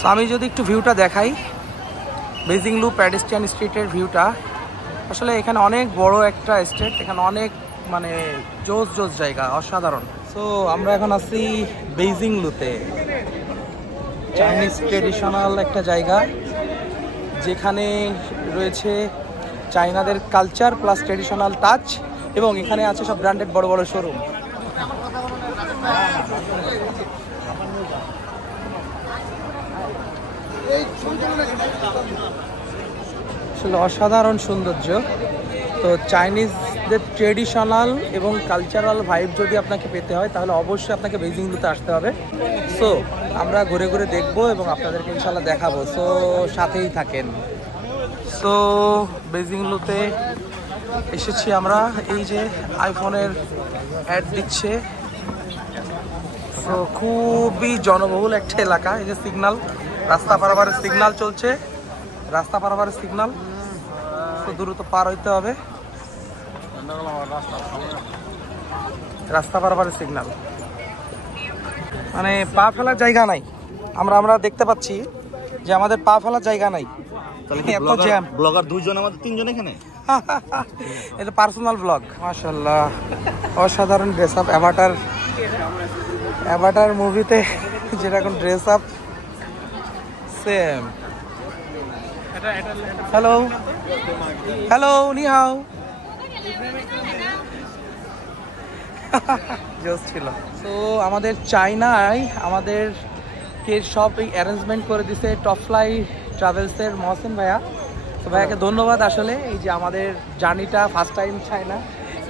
So আমি যদি একটু ভিউটা দেখাই, বেজিং লু পেডেস্ট্রিয়ান স্ট্রিটের ভিউটা, আসলে এখানে অনেক বড় একটা স্ট্রিট, এখানে অনেক মানে জোস জোস জায়গা, অসাধারণ। সো আমরা এখন আছি বেজিং লুতে, চাইনিজ ট্রেডিশনাল একটা জায়গা যেখানে রয়েছে চাইনাদের কালচার প্লাস ট্রেডিশনাল টাচ, এবং এখানে আছে সব ব্র্যান্ডেড বড় বড় শোরুম। আসলে অসাধারণ সৌন্দর্য। তো চাইনিজদের ট্রেডিশনাল এবং কালচারাল ভাইব যদি আপনাকে পেতে হয় তাহলে অবশ্যই আপনাকে বেজিং লুতে আসতে হবে। সো আমরা ঘুরে ঘুরে দেখবো এবং আপনাদেরকে ইনশাল্লাহ দেখাবো, সো সাথেই থাকেন। সো বেজিং লুতে এসেছি আমরা, এই যে আইফোনের অ্যাড দিচ্ছে। তো খুবই জনবহুল একটা এলাকা, এই যে সিগন্যাল, রাস্তা পারাপারের সিগন্যাল চলছে, রাস্তা পারাপারের সিগন্যাল, তো দ্রুত পার হইতে হবে, রাস্তা পারাপারের সিগন্যাল, মানে পা ফেলার জায়গা নাই। আমরা দেখতে পাচ্ছি যে আমাদের পা ফেলার জায়গা নাই। এত জ্যাম। ব্লগার দুইজন, আমাদের তিনজন এখানে। এটা পার্সোনাল ব্লগ। মাশাআল্লাহ, অসাধারণ ড্রেস আপ। অ্যাভাটার মুভিতে যেরকম dress up same. Hello hello, নি হাও। জোস ছিল। তো আমাদের চায়নায় আমাদের কে সব এই অ্যারেঞ্জমেন্ট করে দিছে টপ ফ্লাই ট্রাভেলসের মহসিন ভাইয়া। তো ভাইয়াকে ধন্যবাদ আসলে, এই যে আমাদের জার্নিটা ফার্স্ট টাইম চায়না,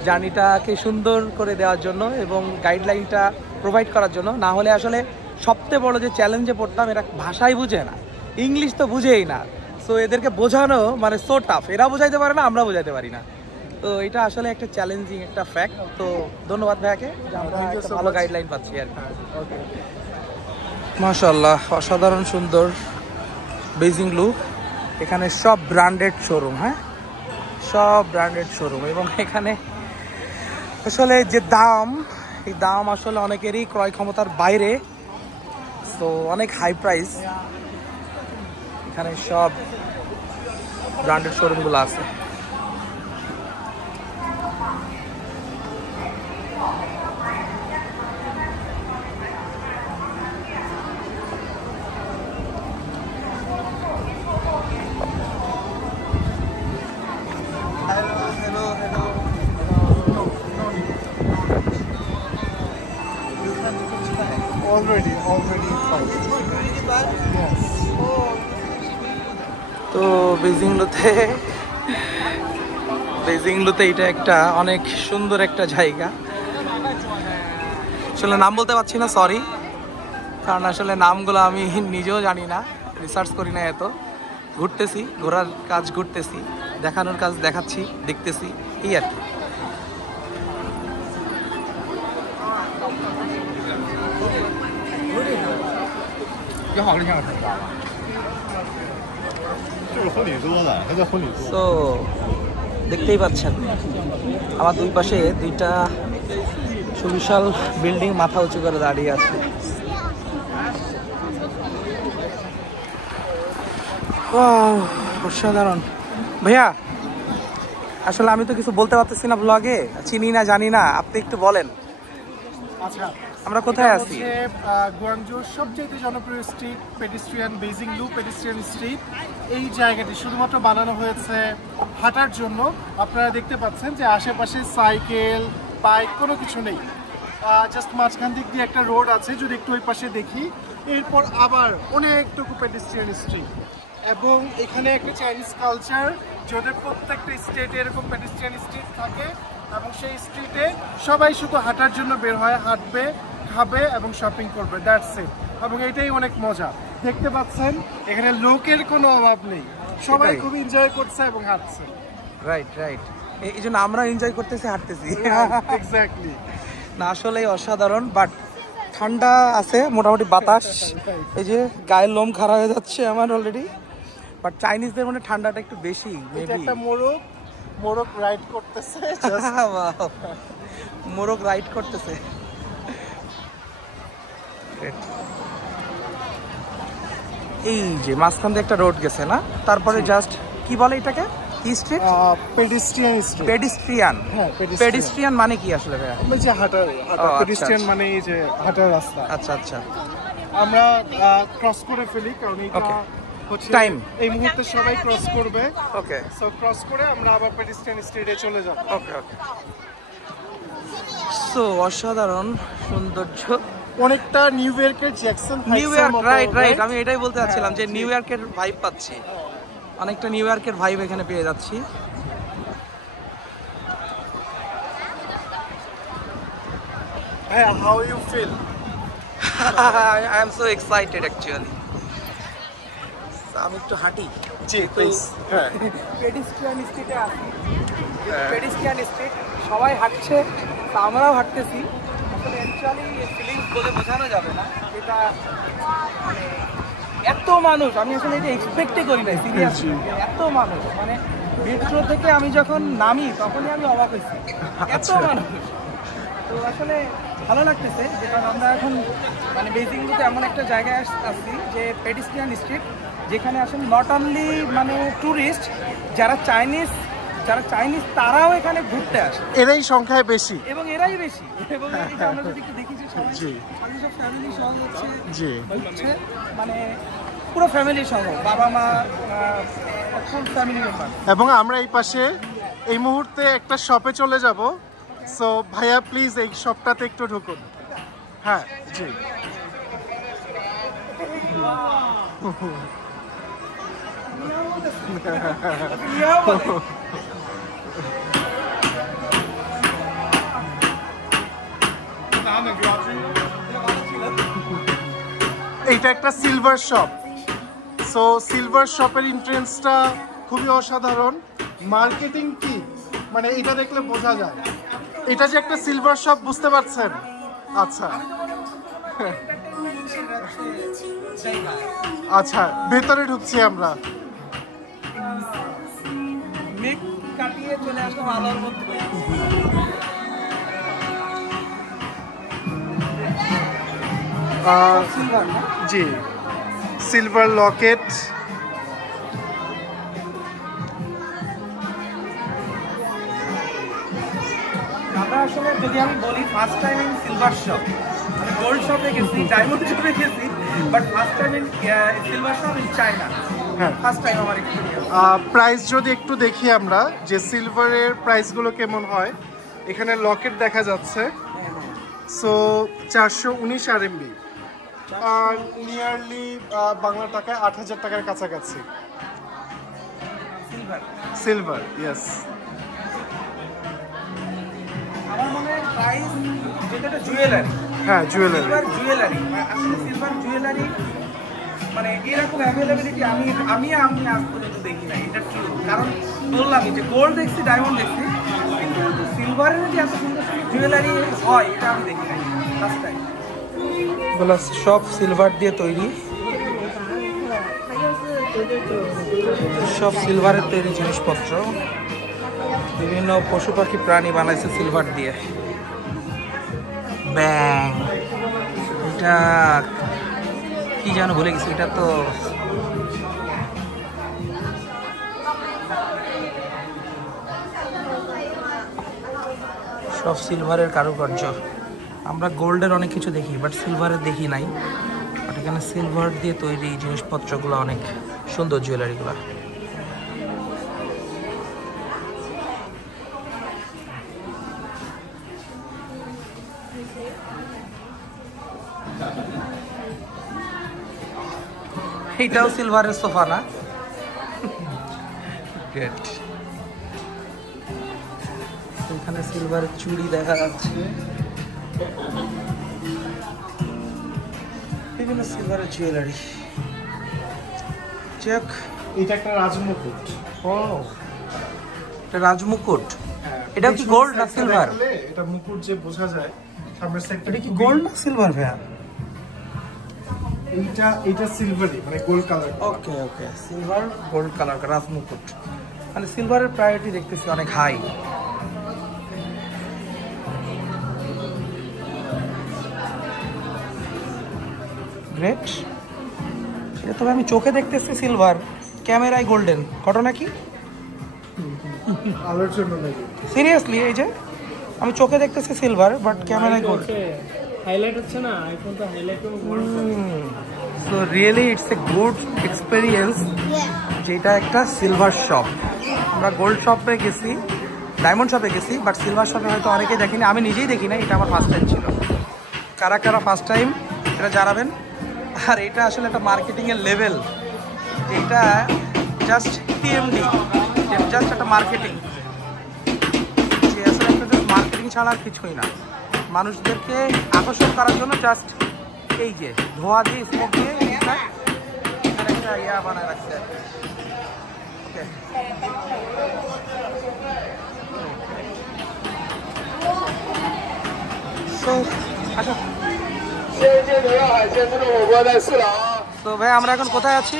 জার্নিটাকে সুন্দর করে দেওয়ার জন্য এবং গাইডলাইনটা প্রোভাইড করার জন্য। না হলে আসলে সবচেয়ে বড় যে চ্যালেঞ্জে পড়তাম, এরা ভাষাই বুঝে না, ইংলিশ তো বুঝেই না। সো এদেরকে বোঝানো মানে সো টাফ, এরা বোঝাইতে পারে না, আমরা বোঝাইতে পারি না। তো এটা আসলে একটা চ্যালেঞ্জিং একটা ফ্যাক্ট। তো ধন্যবাদ ভাইয়াকে, আমরা ভালো গাইডলাইন পাচ্ছি আর কি। মাশাআল্লাহ, অসাধারণ সুন্দর বেজিং লু। এখানে সব ব্র্যান্ডেড শোরুম, হ্যাঁ সব ব্র্যান্ডেড শোরুম, এবং এখানে আসলে যে দাম, এই দাম আসলে অনেকেরই ক্রয় ক্ষমতার বাইরে। তো অনেক হাই প্রাইস, এখানে সব ব্র্যান্ডেড শোরুমগুলো আছে। Already. Yes. তো বেজিং লুতে এটা একটা অনেক সুন্দর একটা জায়গা। আসলে নাম বলতে পারছি না, সরি, কারণ আসলে নামগুলো আমি নিজেও জানি না, রিসার্চ করি না এত। ঘুরতেছি, ঘোরার কাজ ঘুরতেছি, দেখানোর কাজ দেখাচ্ছি, দেখতেছি, এই আর কি। তো দেখতেই পাচ্ছেন আমার দুই পাশে দুইটা সুবিশাল বিল্ডিং মাথা উঁচু করে দাঁড়িয়ে আছে। অসাধারণ। ভাইয়া আসলে আমি তো কিছু বলতে পারতেছি না ব্লগে, চিনি না জানি না, আপনি একটু বলেন। আচ্ছা, আমরা কোথায় আছি? গুয়াংজুর সবচেয়ে জনপ্রিয় স্ট্রিট পেডিস্ট্রিয়ান বেজিং লু পেডিস্ট্রিয়ান স্ট্রিট। এই জায়গাটি শুধুমাত্র বানানো হয়েছে হাঁটার জন্য। আপনারা দেখতে পাচ্ছেন যে আশেপাশে সাইকেল বাইক কোনো কিছু নেই, জাস্ট মাঝখান দিক দিয়ে একটা রোড আছে। যদি একটু ওই পাশে দেখি, এরপর আবার অনেকটুকু পেডিস্ট্রিয়ান স্ট্রিট, এবং এখানে একটা চাইনিজ কালচার, যাদের প্রত্যেকটা স্টেটে এরকম পেডিস্ট্রিয়ান স্ট্রিট থাকে, এবং সেই স্ট্রিটে সবাই শুধু হাঁটার জন্য বের হয়, হাঁটবে, খাবে এবং শপিং করবে, দ্যাটস ইট। এবং এটাই অনেক মজা। দেখতে পাচ্ছেন এখানে লোকের কোনো অভাব নেই, সবাই খুব এনজয় করছে এবং হাঁটছে। রাইট, এই জন্য আমরা এনজয় করতেছি, হাঁটতেছি। এক্স্যাক্টলি। না আসলে অসাধারণ, বাট ঠান্ডা আছে মোটামুটি, বাতাস, এই যে গায়ের লোম খারাপ হয়ে যাচ্ছে আমার অলরেডি। বাট চাইনিজদের মানে ঠান্ডাটা একটু বেশি। এটা একটা মোরগ রাইড করতেছে, মোরগ রাইড করতেছে। এই যে মাঝখান দিয়ে একটা রোড গেছে না, তারপরে জাস্ট কি বলে এটাকে, কি স্ট্রিট? Pedestrian street. পেডিস্ট্রিয়ান। হ্যাঁ, পেডিস্ট্রিয়ান মানে কি আসলে ভাইয়া? ওই যে হাঁটার, আচ্ছা, পেডিস্ট্রিয়ান আচ্ছা। মানে এই যে হাঁটার রাস্তা। আচ্ছা আচ্ছা, আমরা ক্রস করে ফেলি কারণ এটা Okay. হচ্ছে Time. এই মুহূর্তে সবাই ক্রস করবে। ওকে সো ক্রস করে আমরা আবার পেডিস্ট্রিয়ান স্ট্রিটে চলে যাব। ওকে ওকে। সো অসাধারণ সৌন্দর্য অনেকটা নিউ ইয়র্কের Jackson new York, right right, আমি এটাই বলতে চাচ্ছিলাম যে নিউ ইয়র্কের ভাইব পাচ্ছি, অনেকটা নিউ ইয়র্কের ভাইব এখানে পেয়ে যাচ্ছি। হ্যাঁ, how you feel? I am so excited actually. আমি একটু হাঁটি। জি প্লিজ। হ্যাঁ, পেডিস্ট্রিয়ান স্ট্রিটে আছি, পেডিস্ট্রিয়ান স্ট্রিট, সবাই হাঁটছে, তা আমরাও হাঁটতেছি। আসলে অ্যাকচুয়ালি ফিলিংস বলে বোঝানো যাবে না, এটা মানে এত মানুষ, আমি আসলে এটা এক্সপেক্টই করি নাই সিরিয়াসলি, এত মানুষ, মানে মেট্রো থেকে আমি যখন নামি তখনই আমি অবাক হয়েছি, এত মানুষ। তো আসলে ভালো লাগতেছে, কারণ আমরা এখন মানে বেজিংতে এমন একটা জায়গায় আসছি যে পেডিস্ট্রিয়ান স্ট্রিট, যেখানে আসলে নট অনলি মানে ট্যুরিস্ট, যারা চাইনিজ তারাও এখানে ঘুরতে আসে, এরাই সংখ্যায় বেশি। এবং এরাই বেশি। এবং এই যে আমরা যদি একটু দেখি যে সবাই জি সব ফ্যামিলি সহ হচ্ছে জি ঘুরছে, মানে পুরো ফ্যামিলি সহ, বাবা মা, ফুল ফ্যামিলি মেম্বার। এবং আমরা এই পাশে এই মুহূর্তে একটা শপে চলে যাব। সো ভাইয়া প্লিজ এই শপটাতে একটু ঢুকুন। হ্যাঁ জি। এইটা একটা সিলভার শপ। সো সিলভার শপের এন্ট্রেন্সটা খুবই অসাধারণ। মার্কেটিং কি, মানে এটা দেখলে বোঝা যায় এটা যে একটা সিলভার শপ, বুঝতে পারছেন? আচ্ছা আচ্ছা, ভেতরে ঢুকছি আমরা। মেঘ কাটিয়ে চলে আসলাম আলোর মধ্যে। সিলভার না? জি, সিলভার লকেট। আমরা আসলে যদি আমি বলি first time in silver shop, আমি গোল্ড শপে গেছি, ডায়মন্ড শপে গেছি, but first time in silver shop in China. হ্যাঁ, ফার্স্ট টাইম আমার এক্সপেরিয়েন্স। প্রাইস যদি একটু দেখি আমরা যে সিলভারের প্রাইসগুলো কেমন হয়। এখানে লকেট দেখা যাচ্ছে, সো 419 RMB, আর নিয়ারলি বাংলা টাকায় 8,000 টাকার কাছাকাছি। Silver silver, yes. আমার মনে হয় প্রাইস, যেটা জুয়েলারি, হ্যাঁ, জুয়েলারি। সিলভার জুয়েলারি, আসলে সিলভার জুয়েলারি মানে এরকম অ্যাভেলেবিলিটি আমি আজ পর্যন্ত দেখি না, এটা ট্রু। কারণ বললামই যে গোল্ড দেখছি, ডায়মন্ড দেখছি, কিন্তু সিলভারের যে এত সুন্দর সুন্দর জুয়েলারি হয় এটা আমি দেখি নাই, ফার্স্ট টাইম। বলা সব সিলভার দিয়ে তৈরি, সব সিলভারের তৈরি জিনিসপত্র, বিভিন্ন পশু পাখি প্রাণী বানাইছে সিলভার দিয়ে। ব্যাং, এটা কি যেন ভুলে গেছি, এটা তো সব সিলভারের কারুকার্য। আমরা গোল্ডের অনেক কিছু দেখি, বাট সিলভারের দেখি নাই। বাট এখানে সিলভার দিয়ে তৈরি জিনিসপত্রগুলো অনেক সুন্দর, জুয়েলারিগুলো। এটাও সিলভারের সোফা না? গ্রেট। এখানে সিলভারের চুড়ি দেখা যাচ্ছে, বিভিন্ন সিলভারের জুয়েলারি। চেক, এটা একটা রাজমুকুট। ও, এটা রাজমুকুট। এটা কি গোল্ড না সিলভার? এটা মুকুট যে বোঝা যায় সামনের সাইডটা। এটা কি গোল্ড না সিলভার ভাইয়া? এইটা সিলভারই, মানে গোল্ড কালার। ওকে ওকে, সিলভার গোল্ড কালার রাজমুকুট, মানে সিলভারের প্রায়োরিটি দেখতেছি অনেক হাই। গ্রেট। সেটা তবে আমি চোখে দেখতেছি সিলভার, ক্যামেরায় গোল্ডেন, ঘটনা কি? আলোর জন্য নাকি? সিরিয়াসলি এই যে আমি চোখে দেখতেছি সিলভার বাট ক্যামেরায় গোল্ড। হাইলাইট হচ্ছে না, আইফোন তো হাইলাইটও so really it's a good experience. যেটা একটা সিলভার শপ, আমরা গোল্ড শপে গেছি, ডায়মন্ড শপে গেছি, বাট সিলভার শপে হয়তো অনেকেই দেখিনি, আমি নিজেই দেখি না, এটা আমার ফার্স্ট টাইম ছিল। কারা কারা ফার্স্ট টাইম এটা জানাবেন। আর এটা আসলে একটা মার্কেটিংয়ের লেভেল, এটা জাস্ট টিএমডি, জাস্ট একটা মার্কেটিং, যে আসলে একটা মার্কেটিং ছাড়া আর কিছুই না, মানুষদেরকে আকর্ষণ করার জন্য জাস্ট এই যে ধোয়া দিয়ে স্মোক দিয়ে এখানে একটা ইয়া বানায় রাখছে। ওকে, সো আচ্ছা, তো ভাই আমরা এখন কোথায় আছি?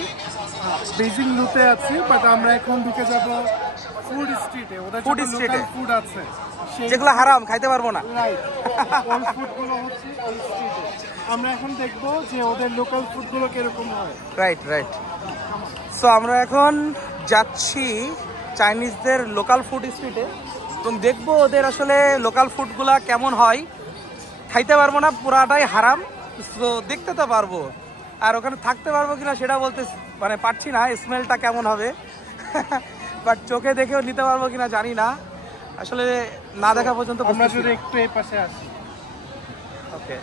বেজিং লুতে আছি, বাট আমরা এখন ঢুকে যাব ফুড স্ট্রিটে। ওদের Food ফুড street-এ? স্ট্রিটে ফুড আছে, সেই যেগুলো হারাম, খাইতে পারবো না। রাইট, ওই ফুডগুলো হচ্ছে ওই স্ট্রিটে। আমরা এখন দেখবো যে ওদের লোকাল ফুডগুলো কিরকম হয়। Right right. সো আমরা এখন যাচ্ছি চাইনিজদের লোকাল ফুড স্ট্রিটে এবং দেখবো ওদের আসলে লোকাল ফুডগুলা কেমন হয়। খাইতে পারবো না, পুরাটাই হারাম। সো দেখতে তো পারবো, আর ওখানে থাকতে পারবো কিনা সেটা বলতে মানে পারছি না, স্মেলটা কেমন হবে। বাট চোখে দেখেও নিতে পারবো কিনা জানি না, আসলে না দেখা পর্যন্ত আমরা বুঝতেছি যদি না। একটু এই পাশে আসি, ওকে,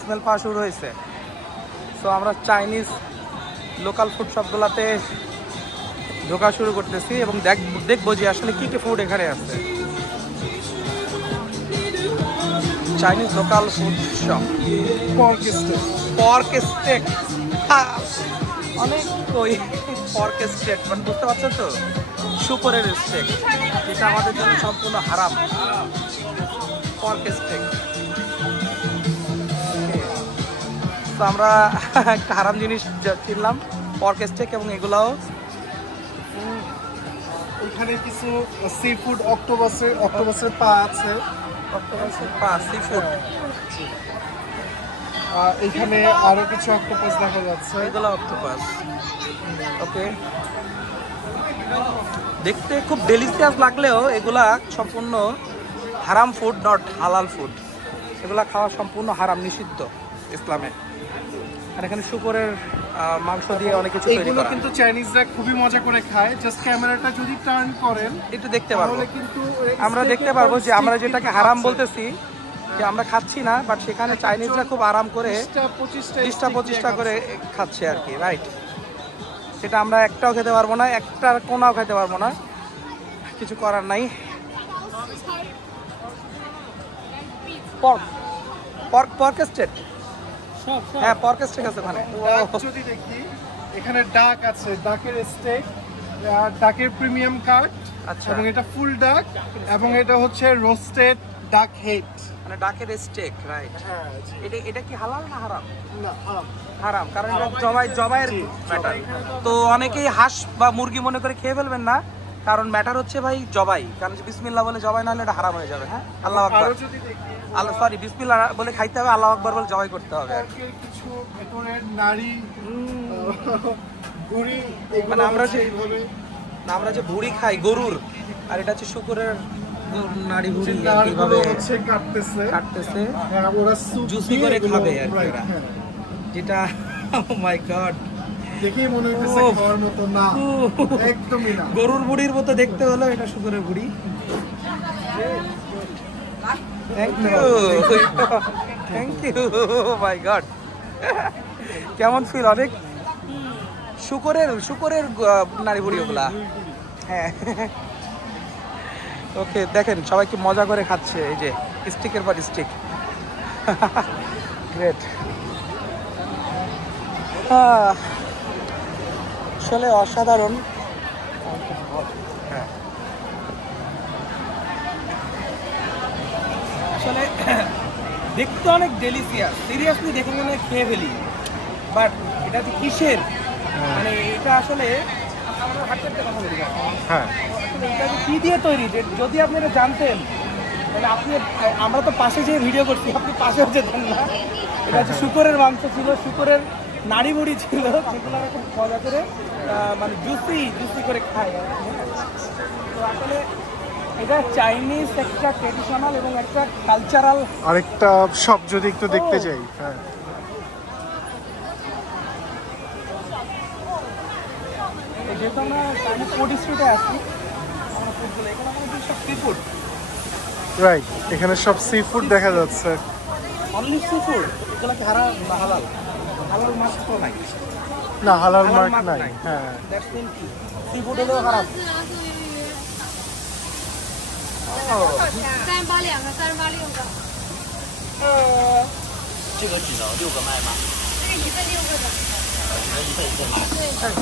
স্মেল পাওয়া শুরু হয়েছে। সো আমরা চাইনিজ লোকাল ফুড শপগুলোতে ঢোকা শুরু করতেছি এবং দেখবো যে আসলে কি কি ফুড এখানে আছে। Chinese local food shop, pork steak. Pork steak, অনেক ওই পর্ক স্টেক মানে বুঝতে পারছো তো, শুকরের স্টেক, যেটা আমাদের জন্য সম্পূর্ণ হারাম। পর্ক স্টেক, তো আমরা একটা হারাম জিনিস কিনলাম, পর্ক স্টেক, এবং এগুলাও এখানে কিছু সি ফুড, অক্টোপাসের পা আছে। অক্টোপাসের পা, সি ফুড, এখানে আরো কিছু অক্টোপাস দেখা যাচ্ছে। এগুলো অক্টোপাস। ওকে, দেখতে খুব ডেলিশিয়াস লাগলেও এগুলা সম্পূর্ণ হারাম ফুড, নট হালাল ফুড। এগুলা খাওয়া সম্পূর্ণ হারাম, নিষিদ্ধ ইসলামে। আর এখানে শুকরের মাংস দিয়ে অনেক কিছু তৈরি এগুলো করা, কিন্তু চাইনিজরা খুবই মজা করে খায়। জাস্ট ক্যামেরাটা যদি টার্ন করেন একটু দেখতে পারবো, তাহলে কিন্তু আমরা দেখতে পারবো যে আমরা যেটাকে হারাম বলতেছি যে আমরা খাচ্ছি না, বাট সেখানে চাইনিজরা খুব আরাম করে 20-25টা করে খাচ্ছে আর কি। রাইট, সেটা আমরা একটাও খেতে পারবো না, একটার কোনাও খেতে পারবো না, কিছু করার নাই। পর্ক স্টেক, হ্যাঁ পর্ক স্টেক আছে ওখানে। যদি দেখি এখানে ডাক আছে, ডাকের স্টেক, ডাকের প্রিমিয়াম কাট, আচ্ছা, এবং এটা ফুল ডাক, এবং এটা হচ্ছে রোস্টেড ডাক হেড, মানে ডাকের স্টেক। রাইট, হ্যাঁ এটা কি হালাল না হারাম? না হারাম, কারণ এটা জবাইয়ের ম্যাটার। তো অনেকেই হাঁস বা মুরগি মনে করে খেয়ে ফেলবেন না, কারণ ম্যাটার হচ্ছে ভাই জবাই, কারণ বিসমিল্লাহ বলে জবাই না হলে এটা হারাম হয়ে যাবে। হ্যাঁ, আল্লাহ আকবার, আরো যদি দেখি আল্লাহ সরি বিসমিল্লাহ বলে খাইতে হবে, আল্লাহ আকবার বলে জবাই করতে হবে আর কি। পর্কের কিছু ভেতরের নাড়ি, ভুঁড়ি, মানে আমরা যে এইভাবে আমরা যে ভুড়ি খাই গরুর, আর এটা হচ্ছে শুকরের নাড়ি ভুড়ি নাড়গুলো এইভাবে হচ্ছে কাটতেছে, হ্যাঁ, ওরা স্যুপ জুসি করে খাবে আর কি ওরা। যেটা ও মাই গড, দেখেই মনে হইতেছে উফ। খাওয়ার মতো না, একদমই না। গরুর বুড়ির মতো দেখতে হলো, এটা শুকরের বুড়ি। Thank you, thank you, my god. কেমন ফিল? অনেক শুকরের নারী বুড়ি ওগুলা। হ্যাঁ, ওকে, দেখেন সবাই কি মজা করে খাচ্ছে, এই যে স্টিকের পর স্টিক। গ্রেট, আসলে অসাধারণ। হ্যাঁ, আসলে দেখতে অনেক ডেলিশিয়াস, সিরিয়াসলি দেখে মনে খেয়ে ফেলি, বাট এটা যে কিসের, মানে এটা আসলে আমরা হাঁটতে হাঁটতে কথা বলি, হ্যাঁ, আসলে এটা যে কি দিয়ে তৈরি, যদি আপনি এটা জানতেন তাহলে আপনি, আমরা তো পাশে যে ভিডিও করছি, আপনি পাশেও যেতেন না। এটা হচ্ছে শুকরের মাংস ছিল, শুকরের নাড়ি মুড়ি ছিল, যেগুলো খুব মজা করে মানে জুসি করে খায়। তো আসলে এটা চাইনিজ একটা ট্রেডিশনাল এবং একটা কালচারাল। আরেকটা শপ যদি একটু দেখতে যাই। হ্যাঁ, যেহেতু আমরা চাইনিজ ফুড স্ট্রিটে আছি, আমরা ফুডগুলো এখানে আমাদের সব সি ফুড। রাইট, এখানে সব সি ফুড দেখা যাচ্ছে। অনলি সি ফুড, এগুলো কি হালাল বা হালাল? হালাল মাছ তো নাই না, হালাল মার্ক মাছ নাই। হ্যাঁ, দ্যাটস মিন কি সি ফুড হলেও হারাম। 382个，386个。这个只能6个卖吗？ 这个一份6个的。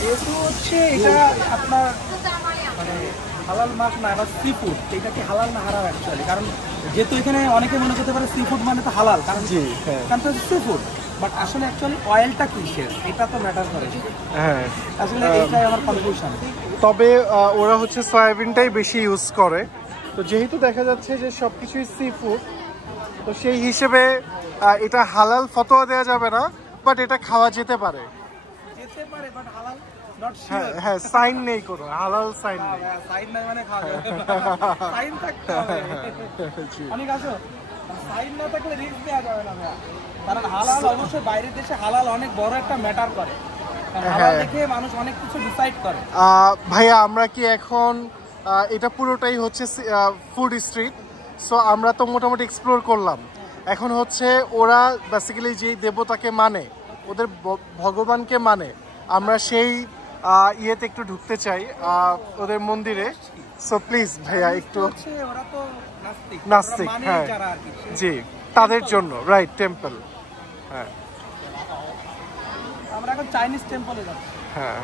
যেহেতু হচ্ছে এটা আপনার 382。 মানে হালাল মাছ না, এটা সি ফুড। এটা কি হালাল না হারাম অ্যাকচুয়ালি? কারণ যেহেতু এখানে অনেকে মনে করতে পারে সি ফুড মানে তো হালাল, কারণ জি, হ্যাঁ, কারণ তো সি ফুড, বাট আসলে অ্যাকচুয়ালি অয়েলটা কিসের এটা তো ম্যাটার করে। হ্যাঁ। আসলে এইটাই আমার কনফিউশন। তবে ওরা হচ্ছে সয়াবিনটাই বেশি ইউজ করে। তো যেহেতু দেখা যাচ্ছে যে সবকিছুই সি ফুড, তো সেই হিসেবে এটা হালাল ফতোয়া দেওয়া যাবে না, বাট এটা খাওয়া যেতে পারে। যেতে পারে, বাট হালাল নট হ্যাঁ শিওর। হ্যাঁ, সাইন নেই কোনো, হালাল সাইন নেই। সাইন নাই মানে খাওয়া যাবে না। সাইন থাকতে হবে। জি। অনেক আছো, সাইন না থাকলে রিস্ক দেওয়া যাবে না ভাইয়া। কারণ হালাল অবশ্যই বাইরের দেশে হালাল অনেক বড় একটা ম্যাটার করে। কারণ হালাল দেখে মানুষ অনেক কিছু ডিসাইড করে। ভাইয়া, আমরা কি এখন এটা পুরোটাই হচ্ছে ফুড স্ট্রিট, সো আমরা তো মোটামুটি এক্সপ্লোর করলাম। এখন হচ্ছে ওরা বেসিক্যালি যেই দেবতাকে মানে, ওদের ভগবানকে মানে, আমরা সেই ইয়েতে একটু ঢুকতে চাই, ওদের মন্দিরে। সো প্লিজ ভাইয়া একটু। হচ্ছে ওরা তো নাস্তিক। নাস্তিক, ওরা মানে হ্যাঁ। যারা আর কি। জি, তাদের জন্য রাইট টেম্পল। হ্যাঁ আমরা এখন চাইনিজ টেম্পলে যাচ্ছি। হ্যাঁ।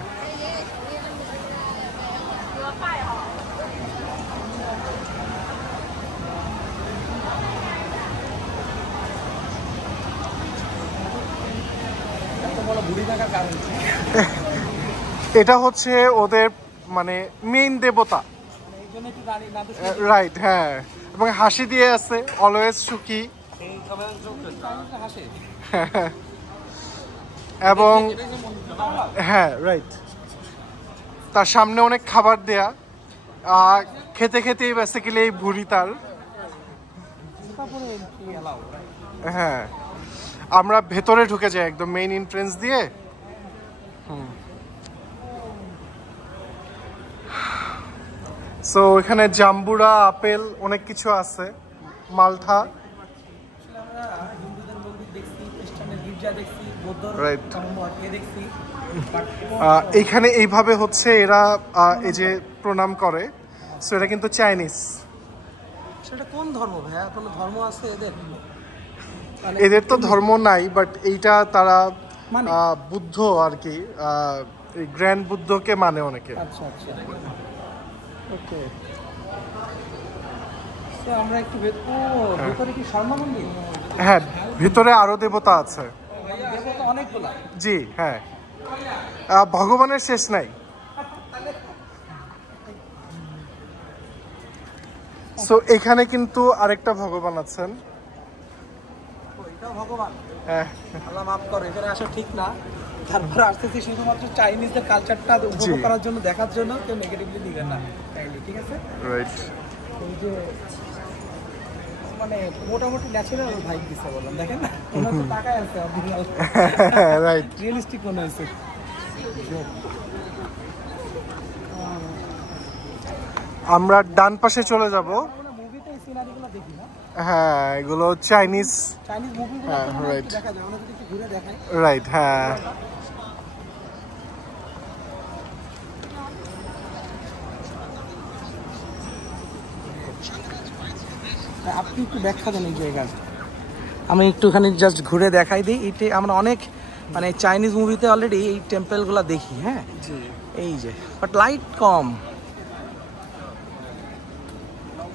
এত বড় বুড়ি থাকার কারণ কি? এটা হচ্ছে ওদের মানে মেইন দেবতা। এই জন্য একটু দাঁড়ি না তো রাইট, হ্যাঁ। এবং হাসি দিয়ে আছে, অলওয়েজ সুখী। হাসে। এবং হ্যাঁ, রাইট, তার সামনে অনেক খাবার দেয়া, খেতে খেতেই বেসিক্যালি এই ভুঁড়ি তার। তারপরে এন্ট্রি এলাও। হ্যাঁ, আমরা ভেতরে ঢুকে যাই একদম মেইন এন্ট্রেন্স দিয়ে। সো এখানে জাম্বুরা, আপেল, অনেক কিছু আছে, মালটা। আমরা হিন্দুদের মন্দির দেখছি, খ্রিস্টানের গির্জা দেখছি, বৌদ্ধর Right. মঠে দেখছি, বাট এইখানে এইভাবে হচ্ছে এরা এই যে প্রণাম করে। সো এটা কিন্তু চাইনিজ। সেটা কোন ধর্ম ভাইয়া? কোনো ধর্ম আছে এদের? এদের তো ধর্ম নাই, বাট এইটা তারা মানে? বুদ্ধ আর কি, এই গ্র্যান্ড বুদ্ধকে মানে অনেকে। আচ্ছা আচ্ছা, ওকে। তো আমরা একটু ভেতরে কি স্বর্ণ মন্দির? হ্যাঁ, ভিতরে আরো দেবতা আছে। দেবতা অনেকগুলা। জি, হ্যাঁ, ভগবানের শেষ নাই। সো এখানে কিন্তু আরেকটা ভগবান আছেন। এটাও ভগবান? হ্যাঁ, আল্লাহ মাফ করে, এখানে আসা ঠিক না। তারপরে আসতেছি শুধুমাত্র চাইনিজদের কালচারটা উপভোগ করার জন্য, দেখার জন্য। কেউ নেগেটিভলি দিবেন না, ঠিক আছে? রাইট। এই যে মানে মোটামুটি ন্যাচারাল ভাইব দিচ্ছে বললাম, দেখেন না মনে হচ্ছে টাকায় আছে, অরিজিনাল রাইট। রিয়েলিস্টিক মনে হয়েছে। আমরা ডান পাশে চলে যাব। আমরা মুভিতে এই সিনারিগুলো দেখি না, হ্যাঁ, এগুলো চাইনিজ। চাইনিজ মুভিগুলো হ্যাঁ, right. দেখা যায়। আমরা যদি একটু ঘুরে দেখাই। রাইট, হ্যাঁ। আপনি একটু ব্যাখ্যা দেন এই জায়গার। আমি একটুখানি জাস্ট ঘুরে দেখাই দিই। এটা আমরা অনেক মানে চাইনিজ মুভিতে অলরেডি এই টেম্পলগুলো দেখি। হ্যাঁ, এই যে, বাট লাইট কম,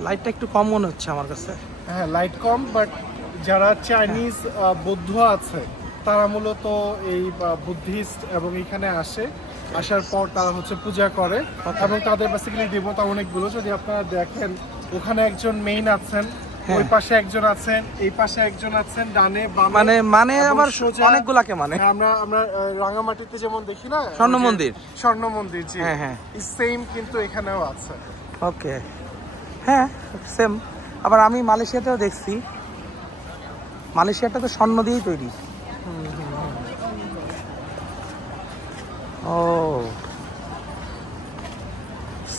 লাইটটা একটু কম মনে হচ্ছে আমার কাছে। হ্যাঁ, লাইট কম, বাট যারা চাইনিজ বৌদ্ধ আছে তারা মূলত এই বুদ্ধিস্ট এবং এখানে আসে, আসার পর তারা হচ্ছে পূজা করে। এবং তাদের বেসিক্যালি দেবতা অনেকগুলো। যদি আপনারা দেখেন, ওখানে একজন মেইন আছেন, হ্যাঁ। ওই পাশে একজন আছেন, এই পাশে একজন আছেন, ডানে বামে। মানে এবং আবার সোজা অনেকগুলাকে মানে আমরা রাঙামাটিতে যেমন দেখি না স্বর্ণ মন্দির। স্বর্ণ মন্দির, জি হ্যাঁ, হ্যাঁ। সেম কিন্তু এখানেও আছে। ওকে, হ্যাঁ সেম। আবার আমি মালয়েশিয়াতেও দেখছি, মালয়েশিয়াটা তো স্বর্ণ দিয়েই তৈরি। ও,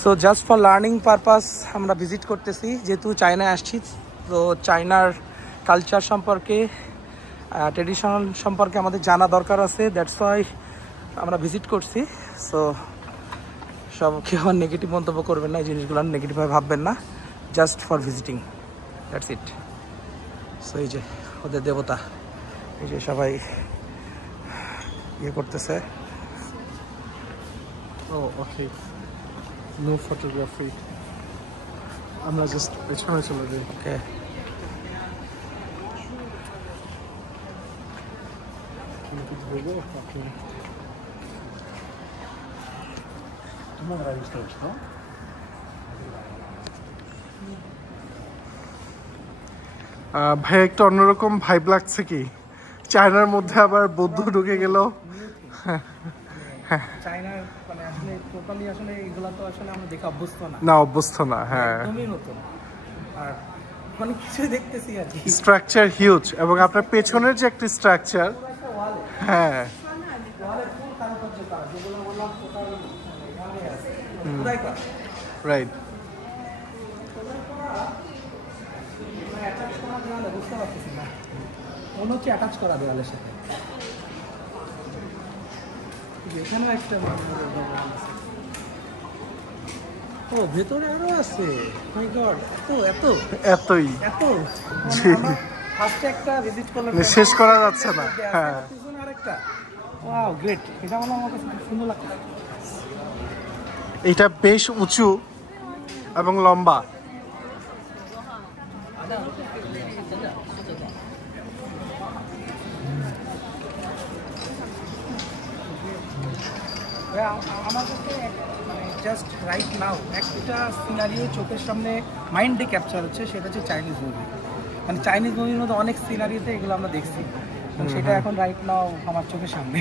so just for learning purpose আমরা ভিজিট করতেছি, যেহেতু চায়নায় আসছি। তো চায়নার কালচার সম্পর্কে, ট্রেডিশনাল সম্পর্কে আমাদের জানা দরকার আছে, দ্যাটস ওয়াই আমরা ভিজিট করছি। সো সব কেউ নেগেটিভ মন্তব্য করবেন না, এই জিনিসগুলো নেগেটিভভাবে ভাববেন না, just for visiting, that's it. So এই যে ওদের দেবতা, এই যে সবাই ইয়ে করতেছে। ও ওকে, নো ফটোগ্রাফি, আমরা জাস্ট পেছনে চলে যাই। ওকে, ভাই একটু অন্যরকম ভাইব লাগছে কি, চায়নার মধ্যে আবার বৌদ্ধ ঢুকে গেল। চায়নার মানে আসলে টোটালি আসলে এগুলা তো আসলে আমরা দেখে অভ্যস্ত না, না অভ্যস্ত না, হ্যাঁ। একদমই নতুন, আর অনেক কিছুই দেখতেছি আর কি। স্ট্রাকচার হিউজ, এবং আপনার পেছনের যে একটা স্ট্রাকচার, হ্যাঁ রাইট। বুঝতে পারতেছি না, মনে হচ্ছে অ্যাটাচ করা দেওয়ালের সাথে। এখানেও একটা ও ভেতরে আরো আছে, মাই গড, এত এতই এত ফার্স্টে একটা ভিজিট করলাম, শেষ করা যাচ্ছে না, হ্যাঁ। আরেকটা, ওয়াও গ্রেট, এটা হলো আমার কাছে খুব সুন্দর লাগছে। এটা বেশ উঁচু এবং লম্বা। আমার কাছে মানে জাস্ট রাইট নাও একটা সিনারিও চোখের সামনে মাইন্ডে ক্যাপচার হচ্ছে, সেটা হচ্ছে চাইনিজ মুভি। মানে চাইনিজ মুভির মধ্যে অনেক সিনারিতে এগুলো আমরা দেখছি, সেটা এখন রাইট নাও আমার চোখের সামনে।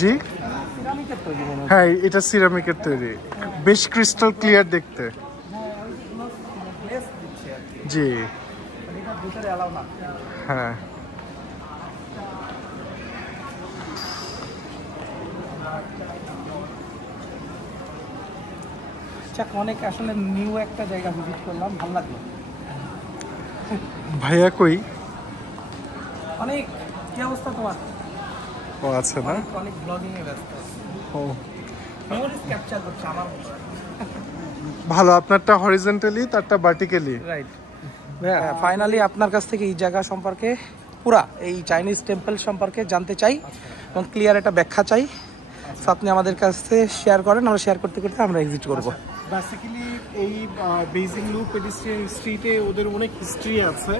জি হ্যাঁ, এটা সিরামিকের তৈরি, বেশ ক্রিস্টাল ক্লিয়ার দেখতে। জি হ্যাঁ, অনেক আসলে নিউ একটা জায়গা ভিজিট করলাম, ভালো লাগলো। ভাইয়া কই? অনেক, কি অবস্থা তোমার? ও আছে না, অনেক ব্লগিং এ ব্যস্ত, ও মেমোরিজ ক্যাপচার করছে আমার। ভালো, আপনারটা হরিজন্টালি, তারটা ভার্টিক্যালি। রাইট। ফাইনালি আপনার কাছ থেকে এই জায়গা সম্পর্কে, পুরা এই চাইনিজ টেম্পল সম্পর্কে জানতে চাই এবং ক্লিয়ার একটা ব্যাখ্যা চাই। আপনি আমাদের কাছে শেয়ার করেন, আমরা শেয়ার করতে করতে আমরা এক্সিট করব। বেসিক্যালি এই বেইজিং লু পেডিস্ট্রিয়ান স্ট্রিটে ওদের অনেক হিস্ট্রি আছে।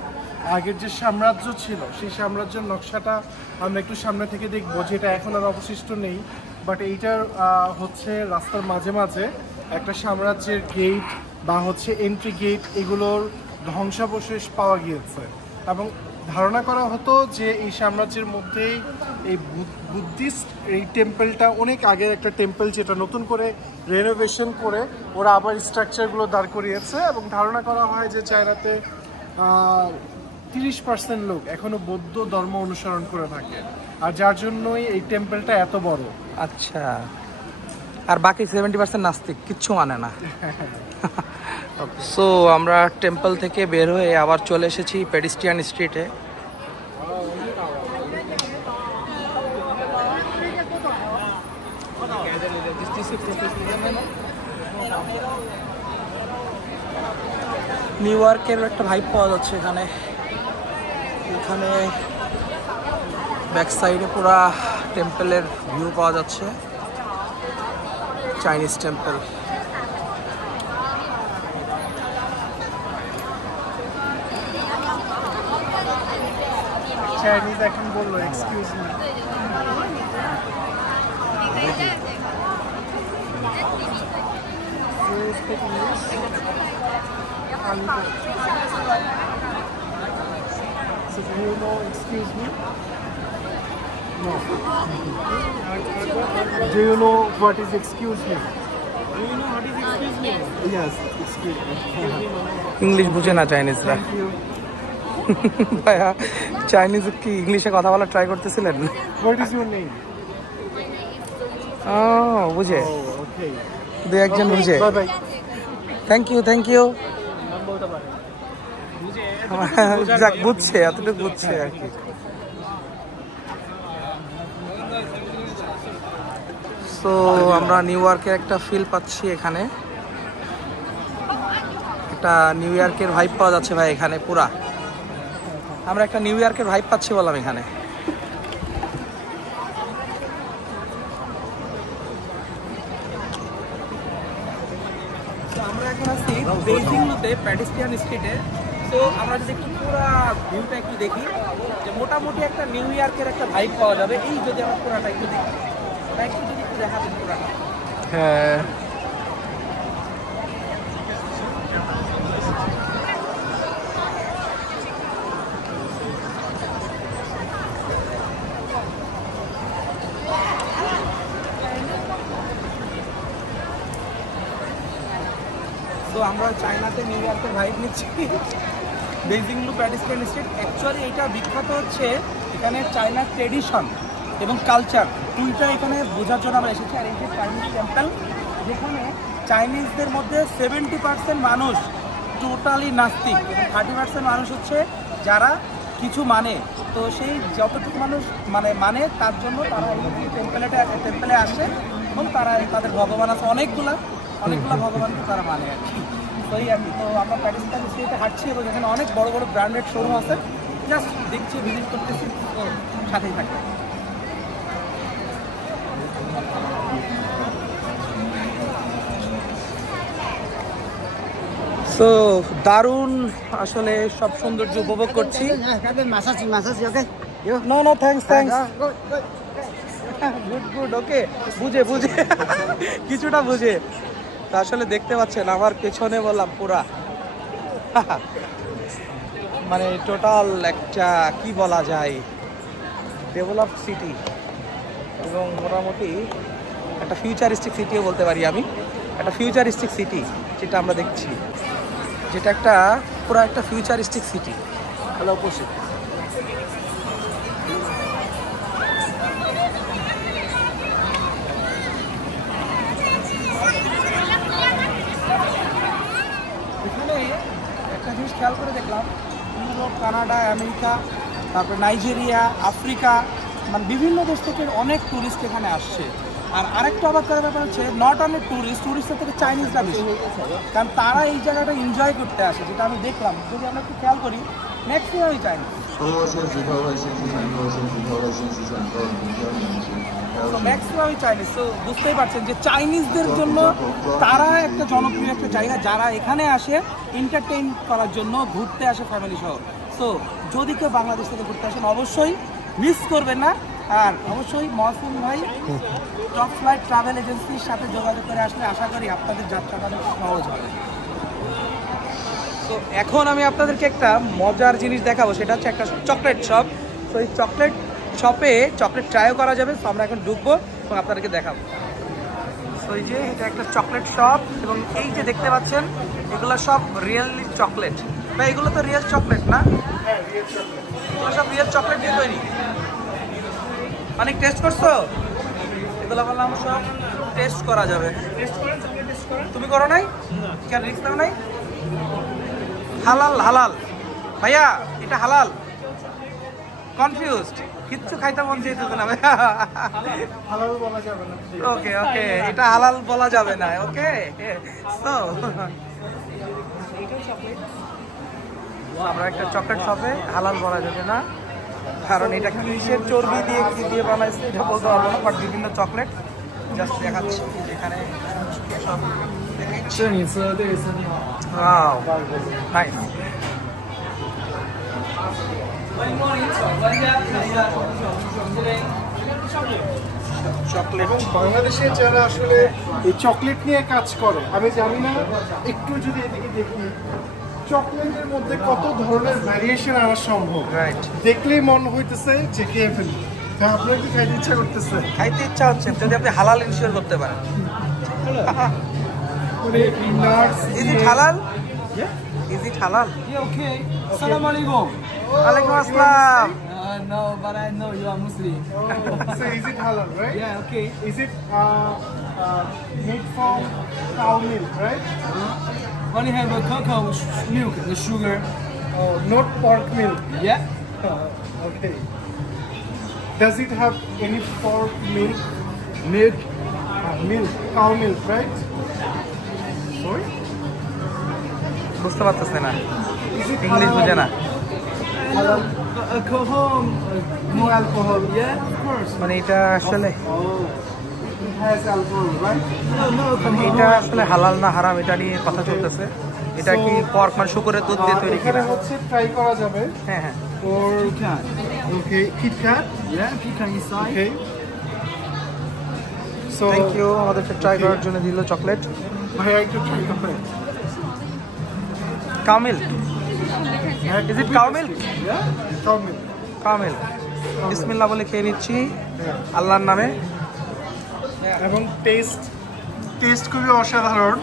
আগের যে সাম্রাজ্য ছিল, সেই সাম্রাজ্যের নকশাটা আমরা একটু সামনে থেকে দেখবো, যেটা এখন আর অবশিষ্ট নেই। বাট এইটার হচ্ছে রাস্তার মাঝে মাঝে একটা সাম্রাজ্যের গেট বা হচ্ছে এন্ট্রি গেট, এগুলোর ধ্বংসাবশেষ পাওয়া গিয়েছে। এবং ধারণা করা হতো যে এই সাম্রাজ্যের মধ্যেই এই বুদ্ধিস্ট এই টেম্পলটা অনেক আগের একটা টেম্পল, যেটা নতুন করে রেনোভেশন করে ওরা আবার স্ট্রাকচারগুলো দাঁড় করিয়েছে। এবং ধারণা করা হয় যে চায়নাতে 30% লোক এখনো বৌদ্ধ ধর্ম অনুসরণ করে থাকে, আর যার জন্যই এই টেম্পলটা এত বড়। আচ্ছা, আর বাকি 70% নাস্তিক, কিচ্ছু মানে না। সো আমরা টেম্পল থেকে বের হয়ে আবার চলে এসেছি পেডিস্ট্রিয়ান স্ট্রিটে। নিউ ইয়র্কের একটা ভাইব পাওয়া যাচ্ছে এখানে। এখানে ব্যাক সাইডে পুরা টেম্পলের ভিউ পাওয়া যাচ্ছে, চাইনিজ টেম্পল। চাইনিজ এখন বললো excuse me. So do you know excuse me? No. Do you know what is excuse me? Do you know what is excuse me? Yes, excuse me. English বুঝে না চাইনিজরা। Thank you. ভাইয়া Chinese কি ইংলিশে কথা বলা try করতেছিলেন? What is your name? ও বুঝে, Oh, okay. দু একজন বুঝে। Bye bye. Thank you thank you. নাম বলতে পারে। বুঝে যাক বুঝছে, এতটুকু বুঝছে আর কি। তো আমরা নিউ ইয়র্কের একটা ফিল পাচ্ছি এখানে, একটা নিউ ইয়র্কের ভাইব পাওয়া যাচ্ছে ভাই এখানে পুরা। আমরা একটা নিউ ইয়র্কের ভাইব পাচ্ছি বললাম এখানে। আমরা এখন আছি বেইজিং লুতে পেডেস্ট্রিয়ান স্ট্রিটে। তো আমরা যদি একটু পুরা ভিউটা একটু দেখি, যে মোটামুটি একটা নিউ ইয়র্কের একটা ভাইব পাওয়া যাবে এই যদি আমরা পুরাটা একটু দেখি। একটু যদি একটু দেখাবেন পুরাটা। হ্যাঁ। তো আমরা চায়নাতে নিউ ইয়র্কের ভাইব নিচ্ছি বেইজিং লু পেডেস্ট্রিয়ান স্ট্রিট। অ্যাকচুয়ালি এটা বিখ্যাত হচ্ছে এখানে চায়নার ট্রেডিশন এবং কালচার দুইটা এখানে বোঝার জন্য আমরা এসেছি। আর এই যে চাইনিজ টেম্পল, যেখানে চাইনিজদের মধ্যে 70% মানুষ টোটালি নাস্তিক এবং 30% মানুষ হচ্ছে যারা কিছু মানে। তো সেই যতটুকু মানুষ মানে তার জন্য তারা এই টেম্পলে আসে এবং তারা তাদের ভগবান আছে অনেকগুলা ভগবানকে তারা মানে আর কি। তো এই আর কি। তো আমরা প্যারিসিয়ান স্ট্রিটে হাঁটছি এবং এখানে অনেক বড় বড় ব্র্যান্ডেড শোরুম আছে, জাস্ট দেখছি, ভিজিট করতেছি, তো সাথেই থাকবে। সো দারুণ আসলে সব সৌন্দর্য উপভোগ করছি। নো থ্যাঙ্কস গুড ওকে, বুঝে কিছুটা বুঝে। তা আসলে দেখতে পাচ্ছেন আমার পেছনে বললাম পুরা মানে টোটাল একটা কি বলা যায় ডেভেলপড সিটি এবং মোটামুটি একটা ফিউচারিস্টিক সিটিও বলতে পারি আমি। একটা ফিউচারিস্টিক সিটি যেটা আমরা দেখছি, যেটা একটা পুরো একটা ফিউচারিস্টিক সিটি। হ্যালো অপোজিট এখানে একটা জিনিস খেয়াল করে দেখলাম, ইউরোপ, কানাডা, আমেরিকা, তারপরে নাইজেরিয়া, আফ্রিকা, মানে বিভিন্ন দেশ থেকে অনেক ট্যুরিস্ট এখানে আসছে। আর আরেকটা অবাক করার ব্যাপার হচ্ছে নট অনলি ট্যুরিস্টের থেকে চাইনিজরা বেশি, কারণ তারা এই জায়গাটা এনজয় করতে আসে, যেটা আমি দেখলাম। যদি আমরা একটু খেয়াল করি, ম্যাক্সিমামই চাইনিজ, ম্যাক্সিমামই চাইনিজ। তো বুঝতেই পারছেন যে চাইনিজদের জন্য তারা একটা জনপ্রিয় একটা জায়গা, যারা এখানে আসে এন্টারটেইন করার জন্য, ঘুরতে আসে ফ্যামিলি সহ। সো যদি কেউ বাংলাদেশ থেকে ঘুরতে আসেন অবশ্যই মিস করবেন না। আর অবশ্যই মহসিন ভাই টপ ফ্লাইট ট্রাভেল এজেন্সির সাথে যোগাযোগ করে আসলে আশা করি আপনাদের যাত্রাটা সহজ হবে। তো এখন আমি আপনাদেরকে একটা মজার জিনিস দেখাবো, সেটা হচ্ছে একটা চকলেট শপ। তো এই চকলেট শপে চকলেট ট্রাইও করা যাবে। তো আমরা এখন ঢুকবো এবং আপনাদেরকে দেখাবো। তো এই যে এটা একটা চকলেট শপ এবং এই যে দেখতে পাচ্ছেন এগুলো সব রিয়েলি চকলেট। বা এগুলো তো রিয়েল চকলেট না? এগুলো সব রিয়েল চকলেট দিয়ে তৈরি। অনেক টেস্ট করছো? এগুলো বললাম সব টেস্ট করা যাবে। তুমি করো নাই? কেন রিস্ক নাও নাই? হালাল ভাইয়া, এটা হালাল? কনফিউজড, কিচ্ছু খাইতে মন চাইতেছে না ভাইয়া। হালাল বলা যাবে না। ওকে এটা হালাল বলা যাবে না। ওকে তো আমরা একটা চকলেট শপে হালাল বলা যাবে না, কারণ এটা কিসের চর্বি দিয়ে কি দিয়ে বানাইছে এটা বলতে পারবো না। বাট বিভিন্ন চকলেট জাস্ট দেখাচ্ছি যেখানে সব নাইস। চকলেট। এবং বাংলাদেশে যারা আসলে এই চকলেট নিয়ে কাজ করে, আমি জানি না, একটু যদি এদিকে দেখি চকলেটের মধ্যে কত ধরনের ভ্যারিয়েশন আনা সম্ভব। রাইট, দেখলেই মন হইতেছে যে খেয়ে ফেলি। হ্যাঁ, আপনার কি খাইতে ইচ্ছা করতেছে? খাইতে ইচ্ছা হচ্ছে যদি আপনি হালাল ইনশিওর করতে পারেন। নাটস ইজ ইট হালাল? ইজ ইট হালাল? Yeah, okay. Assalamu alaikum. ওয়ালাইকুম আসসালাম। No, but I know you are Muslim. So is it halal, right? Yeah, okay. Is it made from cow milk, right? Only have a cocoa milk, the sugar. Oh, not pork milk. Yeah. Okay. Does it have any pork milk? Milk. Milk, cow milk, right? Sorry? বুঝতে পারতেছে না, Is it English halal? বুঝে না। Halal. Alcohol. No alcohol. Yeah, of course. মানে এটা আসলে It has alcohol, right? No, এটা আসলে হালাল না হারাম এটা নিয়ে কথা চলতেছে। এটা কি পর্ক মানে শুকরের দুধ দিয়ে তৈরি এখানে কিনা? হচ্ছে ট্রাই করা যাবে। হ্যাঁ হ্যাঁ, Or Pecan. okay, Kit Kat. Yeah, pecan inside. Okay. So thank you আমাদেরকে ট্রাই করার জন্য দিল চকলেট। ভাইয়া একটু ট্রাই করেন। Cow milk, is it cow milk? Cow milk. Cow milk. বিসমিল্লাহ বলে খেয়ে নিচ্ছি আল্লাহর নামে। এবং টেস্ট খুবই অসাধারণ।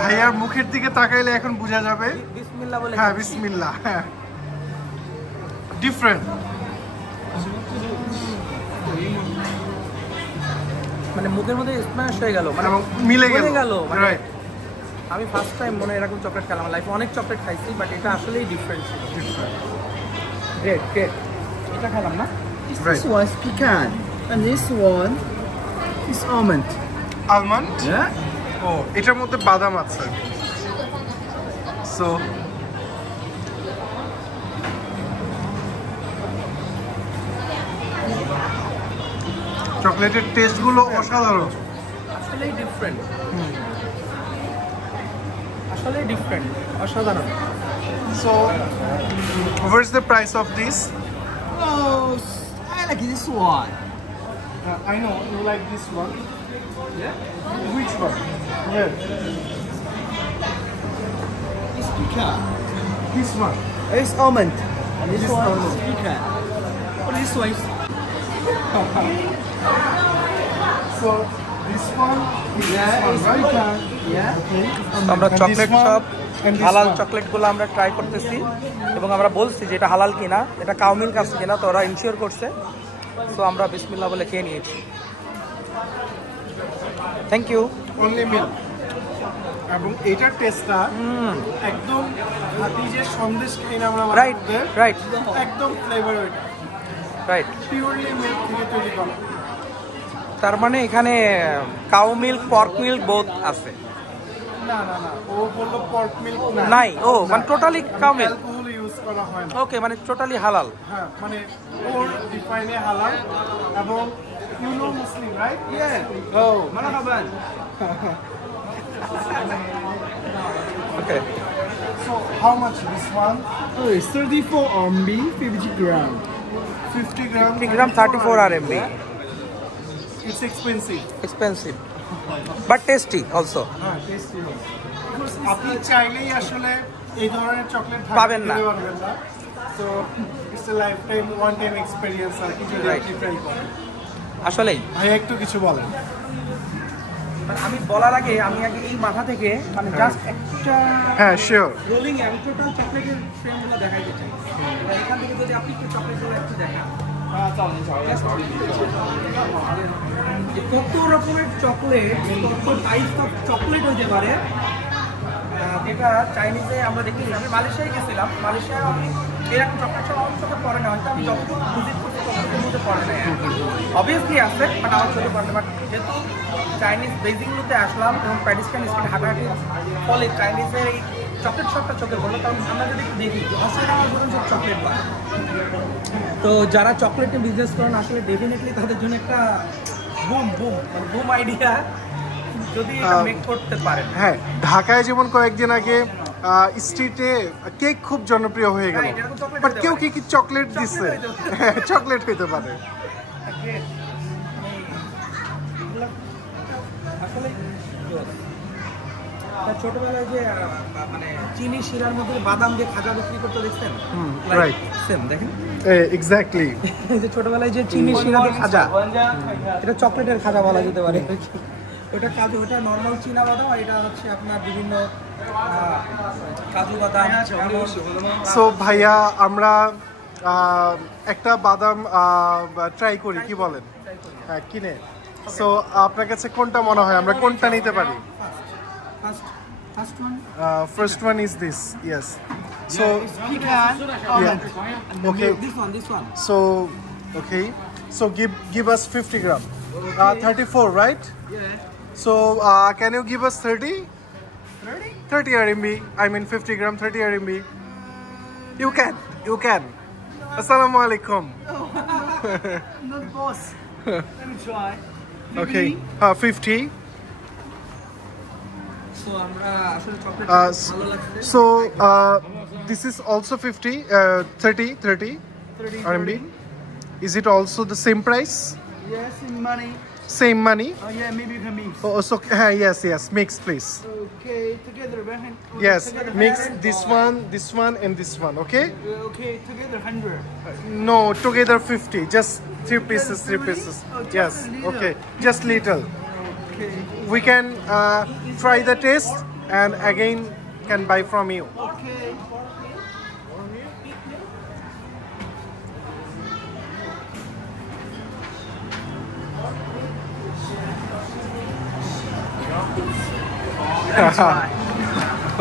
ভাইয়ার মুখের দিকে তাকাইলে এখন বোঝা যাবে। বিসমিল্লাহ বলে হ্যাঁ, বিসমিল্লাহ। হ্যাঁ, ডিফারেন্ট। মানে মুখের মধ্যে স্ম্যাশ হয়ে গেল, মানে এবং মিলে গলে গেল। গেল, মানে রাইট। আমি ফার্স্ট টাইম মনে হয় এরকম চকলেট খেলাম লাইফে। অনেক চকলেট খাইছি বাট এটা আসলেই ডিফারেন্ট ছিল। গ্রেট গ্রেট, এটা খেলাম না। This one is pecan, and this one is almond. Almond. Yeah. ও, এটার মধ্যে বাদাম আছে। সো চকলেটের টেস্টগুলো অসাধারণ। আসলেই ডিফারেন্ট, আসলেই ডিফারেন্ট, অসাধারণ। So what is the price of this? Oh, I like this one. I know you like this one. Yeah. Which one? Where? It's pecan. This one. It's almond. And this This one is almond. pecan. But this one is So this one is yeah, this one, it's right? pecan. Yeah. Okay. আমরা And chocolate this one সব and this হালাল one. চকলেটগুলো আমরা try করতেছি এবং আমরা বলছি যে এটা হালাল কিনা, এটা কাউ মিল্ক আছে কিনা, তো ওরা ইনশিওর করছে। সো আমরা বিসমিল্লাহ বলে খেয়ে নিয়েছি। Thank you. Only milk. এবং এটার টেস্টটা একদম খাঁটি যে সন্দেশ খাই না আমরা রাইট রাইট একদম ফ্লেভার রাইট। পিওরলি মিল্ক থেকে তৈরি করা। তার মানে এখানে cow milk pork milk both আছে? না না না, ও বললো পর্ক মিল্ক নাই, ও মানে totally cow milk. Alcohol use করা হয় না। ওকে, মানে টোটালি হালাল। হ্যাঁ, মানে ওর ডিফাইনে হালাল। এবং you know Muslim, right? Yeah. Oh, Marhaban. Okay, so how much this one? Oh, it's 34 RMB, 50 gram. 50 gram. 50 gram 34 RMB। It's expensive. Expensive but tasty also. হ্যাঁ, টেস্টি। আপনি চাইলেই আসলে এই ধরনের চকলেট পাবেন না। So it's a lifetime one time experience আর কি, যদি Right. আপনি ট্রাই করেন। আসলেই ভাই একটু কিছু বলেন। আমি বলার আগে আমি আগে এই মাথা থেকে মানে জাস্ট একটা হ্যাঁ, শিওর। রোলিং এ আমি টোটাল চকলেটের ফ্রেমগুলো দেখাইতে চাই। এবার এখান থেকে যদি আপনি একটু চকলেটগুলো একটু দেখান, যে কত রকমের চকলেট, কত টাইপস অফ চকলেট হতে পারে, যেটা চাইনিজে আমরা দেখি। আমি মালয়েশিয়ায় গেছিলাম, মালয়েশিয়ায় আমি এরকম চকলেট সব আমার চোখে পড়ে না, হয়তো আমি যতটুকু ভিজিট করছি ততটুকুর মধ্যে পড়ে না। অবভিয়াসলি আছে বাট আমার চোখে পড়ে না। বাট যেহেতু চাইনিজ বেজিংগুলোতে আসলাম এবং প্যাডিস্টান স্ট্রিট হাঁটাহাঁটির ফলে চাইনিজের এই চকলেট শপটা চোখে পড়লো। কারণ আমরা যদি একটু দেখি অস্ট্রেলিয়ার মতন সব চকলেট বার, তো যারা চকলেটে বিজনেস করেন আসলে ডেফিনেটলি তাদের জন্য একটা বুম আইডিয়া যদি এটা মেক করতে পারেন। হ্যাঁ, ঢাকায় যেমন কয়েকদিন আগে স্ট্রিটে কেক খুব জনপ্রিয় হয়ে গেল, Right, এরকম chocolate বাট হতে কেউ পারে। কি চকলেট দিচ্ছে? চকলেট হইতে পারে। আসলে ছোটবেলায় যে মানে চিনি শিরার মধ্যে বাদাম দিয়ে খাজা বিক্রি করতে দেখছেন? right. সেম দেখেন, এক্স্যাক্টলি। এই যে ছোটবেলায় যে চিনি শিরা দিয়ে খাজা, এটা চকলেটের খাজা বলা যেতে পারে। ওটা কাজু, ওটা নর্মাল চীনা বাদাম, আর এটা হচ্ছে আপনার বিভিন্ন কাজু বাদাম। সো ভাইয়া আমরা একটা বাদাম ট্রাই করি, কি বলেন? হ্যাঁ, কিনে। সো আপনার কাছে কোনটা মনে হয়, আমরা কোনটা নিতে পারি? First one. First one is this, yes. So Pecan. yeah, okay. This one. So okay. So give us 50 gram. 34, right? Yeah. So can you give us 30? 30 RMB. I mean 50 gram, 30 RMB. You can. Assalamu alaikum. Not boss. Let me try. Okay. 50. So আমরা আসলে chocolate ভালো লাগছে। So this is also 50, 30 RMB. Is it also the same price? Yes, in money. Same money? Oh yeah, maybe you can mix. Oh, so yes, mix please. Okay, together, right? Yes, Together, mix 100. this one, and this one, okay? Okay, together 100. No, together 50, just three pieces. Oh, just Yes, a little. okay, just little. Okay. We can try the taste and again can buy from you. Okay.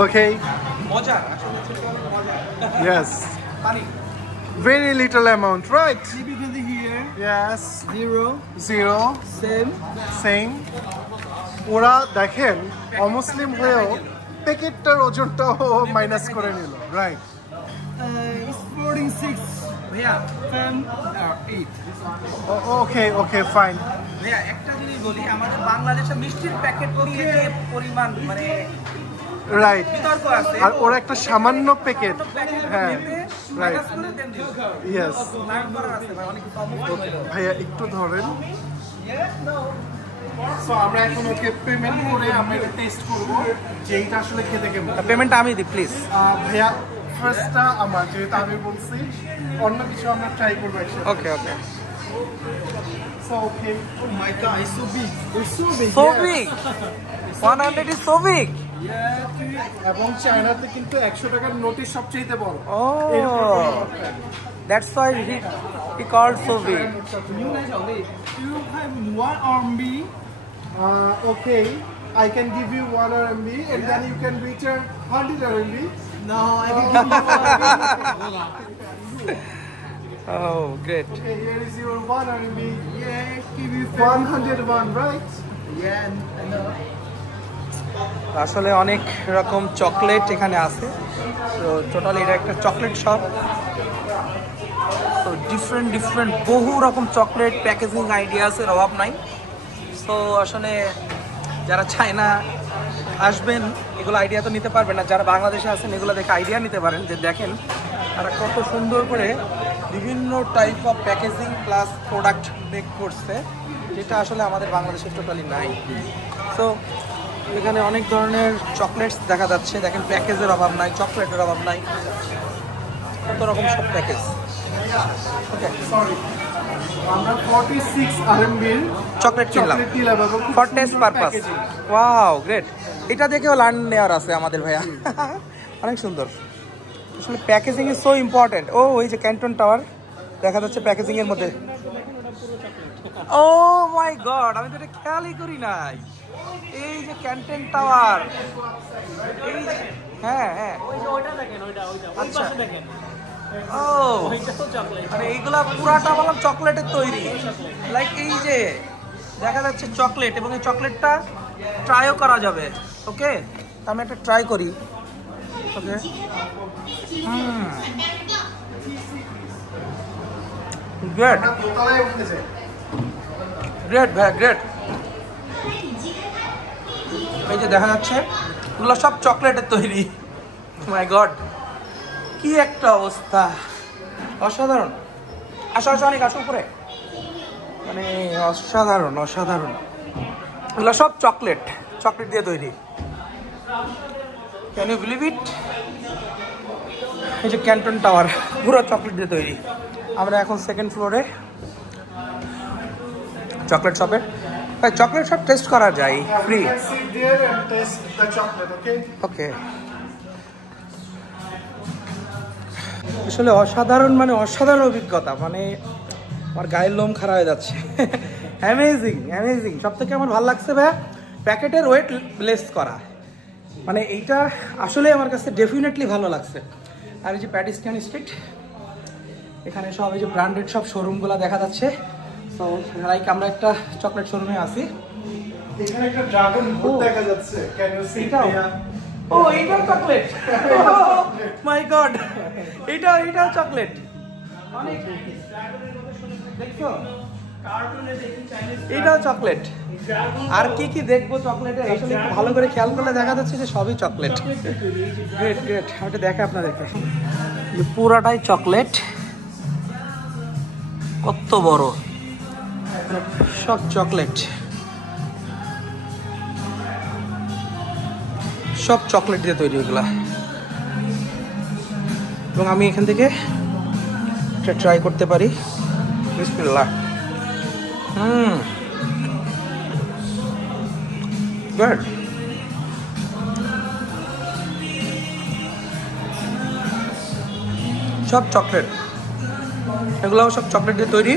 Okay, মজা, আসলে ছোটবেলার মজা। yes. পানি। Very little amount, right? Maybe you can see here. Yes, 0. 0, same. ওরা দেখেন অমুসলিম হয়েও প্যাকেটটার ওজনটাও minus করে নিল, রাইট? It's 46. ভাইয়া, 10 or 8. Okay fine. ভাইয়া একটা জিনিস বলি, আমাদের বাংলাদেশে মিষ্টির প্যাকেট নিয়ে যে পরিমাণ মানে রাইট, বিতর্ক আছে, আর ওরা একটা সামান্য প্যাকেট, হ্যাঁ, রাইট, ইয়েস। ভাইয়া একটু ধরেন। সো আমরা এখন ওকে পেমেন্ট করে আমরা এটা টেস্ট করব যে এটা আসলে খেতে কেমন। পেমেন্টটা আমি দিই প্লিজ। ভাইয়া ফার্স্টটা আমার, যেহেতু আমি বলছি, অন্য কিছু আমরা ট্রাই করবো একসাথে। Okay so okay. Oh my god, it's so big. It's so big. so big, 100 is so big. এবং চায়নাতে কিন্তু 100 টাকার নোটিশ সবচেয়ে বড়। Oh, that's why he called so big. You have 1 RMB. Okay, I can give you 1 RMB and then you can return 100 RMB. No, I can give you 1. Oh, great. Okay, here is your 1 RMB. Yeah, give you 101, right? Yeah, I know. আসলে অনেক রকম chocolate এখানে আছে, তো totally এটা একটা chocolate shop. তো different বহু রকম চকলেট প্যাকেজিং আইডিয়াসের অভাব নাই। সো আসলে যারা চায়না আসবেন এগুলো আইডিয়া তো নিতে পারবেন না, যারা বাংলাদেশে আছেন এগুলো দেখে আইডিয়া নিতে পারেন, যে দেখেন তারা কত সুন্দর করে বিভিন্ন type of packaging plus product make করছে, যেটা আসলে আমাদের বাংলাদেশে টোটালি নাই। সো এখানে অনেক ধরনের চকলেটস দেখা যাচ্ছে, দেখেন প্যাকেজের অভাব নাই, চকলেটের অভাব নাই, কত রকম সব প্যাকেজ। ওকে, Sorry. আমরা 46 RMB চকলেট কিনলাম চকলেট নিলাম এবং খুব ফর সুন্দর test purpose. packaging। Wow, great. এটা দেখেও লার্ন নেওয়ার আছে আমাদের ভাইয়া। অনেক সুন্দর। আসলে প্যাকেজিং ইজ সো ইম্পর্টেন্ট। ও, ওই যে ক্যান্টন টাওয়ার দেখা যাচ্ছে প্যাকেজিং এর মধ্যে। ও মাই গড, আমি তো এটা খেয়ালই করি নাই। এই যে ক্যান্টন টাওয়ার, এই যে, হ্যাঁ, আচ্ছা, ও মানে এইগুলা পুরাটা বললাম চকলেটের তৈরি, লাইক এই যে দেখা যাচ্ছে চকলেট, এবং এই চকলেটটা ট্রাইও করা যাবে। ওকে, আমি একটা ট্রাই করি। ওকে, গ্রেট দোতলায় উঠতে যাই। গ্রেট ভাই, গ্রেট। এই যে দেখা যাচ্ছে এগুলো সব চকলেটের তৈরি, মাই গড, কি একটা অবস্থা, অসাধারণ। আসো আসো, অনেক আসো উপরে, মানে অসাধারণ অসাধারণ। এগুলো সব চকলেট, চকলেট দিয়ে তৈরি। Can you believe it? এই যে ক্যান্টন টাওয়ার পুরো চকলেট দিয়ে তৈরি। আমরা এখন সেকেন্ড ফ্লোরে চকলেট শপের। ভাই চকলেট শপ টেস্ট করা যায় free? Sit there and taste the chocolate, okay? ওকে। আসলে অসাধারণ, মানে অসাধারণ অভিজ্ঞতা, মানে আমার গায়ের লোম খারাপ হয়ে যাচ্ছে। Amazing amazing. সব থেকে আমার ভালো লাগছে ভাই প্যাকেটের ওয়েট লেস করা, মানে এইটা আসলে আমার কাছে ডেফিনেটলি ভালো লাগছে। আর এই যে প্যাটিস্টিয়ান স্ট্রিট, এখানে সব এই যে ব্র্যান্ডেড সব শোরুমগুলো দেখা যাচ্ছে। সো লাইক আমরা একটা চকলেট শোরুমে আছি। এখানে একটা ড্রাগন ফ্রুট দেখা যাচ্ছে। Can you see এটাও? it? ও এইটাও চকলেট, মাই গড, এইটাও চকলেট। অনেক দেখছো, এইটাও চকলেট। আর কি কি দেখবো চকলেটে, আসলে একটু ভালো করে খেয়াল করলে দেখা যাচ্ছে যে সবই চকলেট। গ্রেট গ্রেট, ওটা দেখে আপনাদেরকে, যে পুরাটাই চকলেট, কত বড়, সব চকলেট, সব চকলেট দিয়ে তৈরি এগুলা। এবং আমি এখান থেকে এটা ট্রাই করতে পারি। বিসমিল্লাহ। গুড। সব চকলেট, এগুলাও সব চকলেট দিয়ে তৈরি।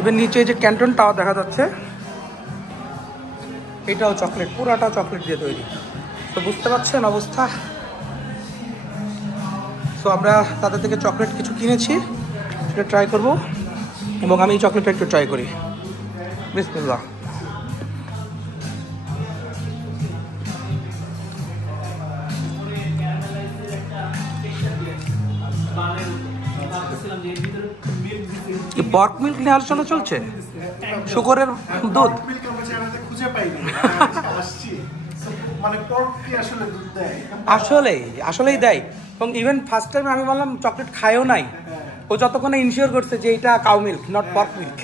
ইভেন নিচে যে ক্যান্টন টাওয়ার দেখা যাচ্ছে, এটাও চকলেট, পুরাটা চকলেট দিয়ে তৈরি। তো বুঝতে পারছেন অবস্থা। সো আমরা তাদের থেকে চকলেট কিছু কিনেছি, সেটা ট্রাই করব, এবং আমি এই চকলেটটা একটু ট্রাই করি। বিসমিল্লাহ। কি পর্ক মিল্ক নেওয়ার জন্য চলছে? শুকরের দুধ? মিল্ক আমরা চ্যানেলে খুঁজে পাইনি, আসছি। মানে পর্ক কি আসলে দুধ দেয়? আসলেই দেয়। এবং ইভেন ফার্স্ট টাইম আমি বললাম চকলেট খায়ও নাই, ও যতক্ষণে ইনশিওর করছে যে এটা cow milk, not pork milk.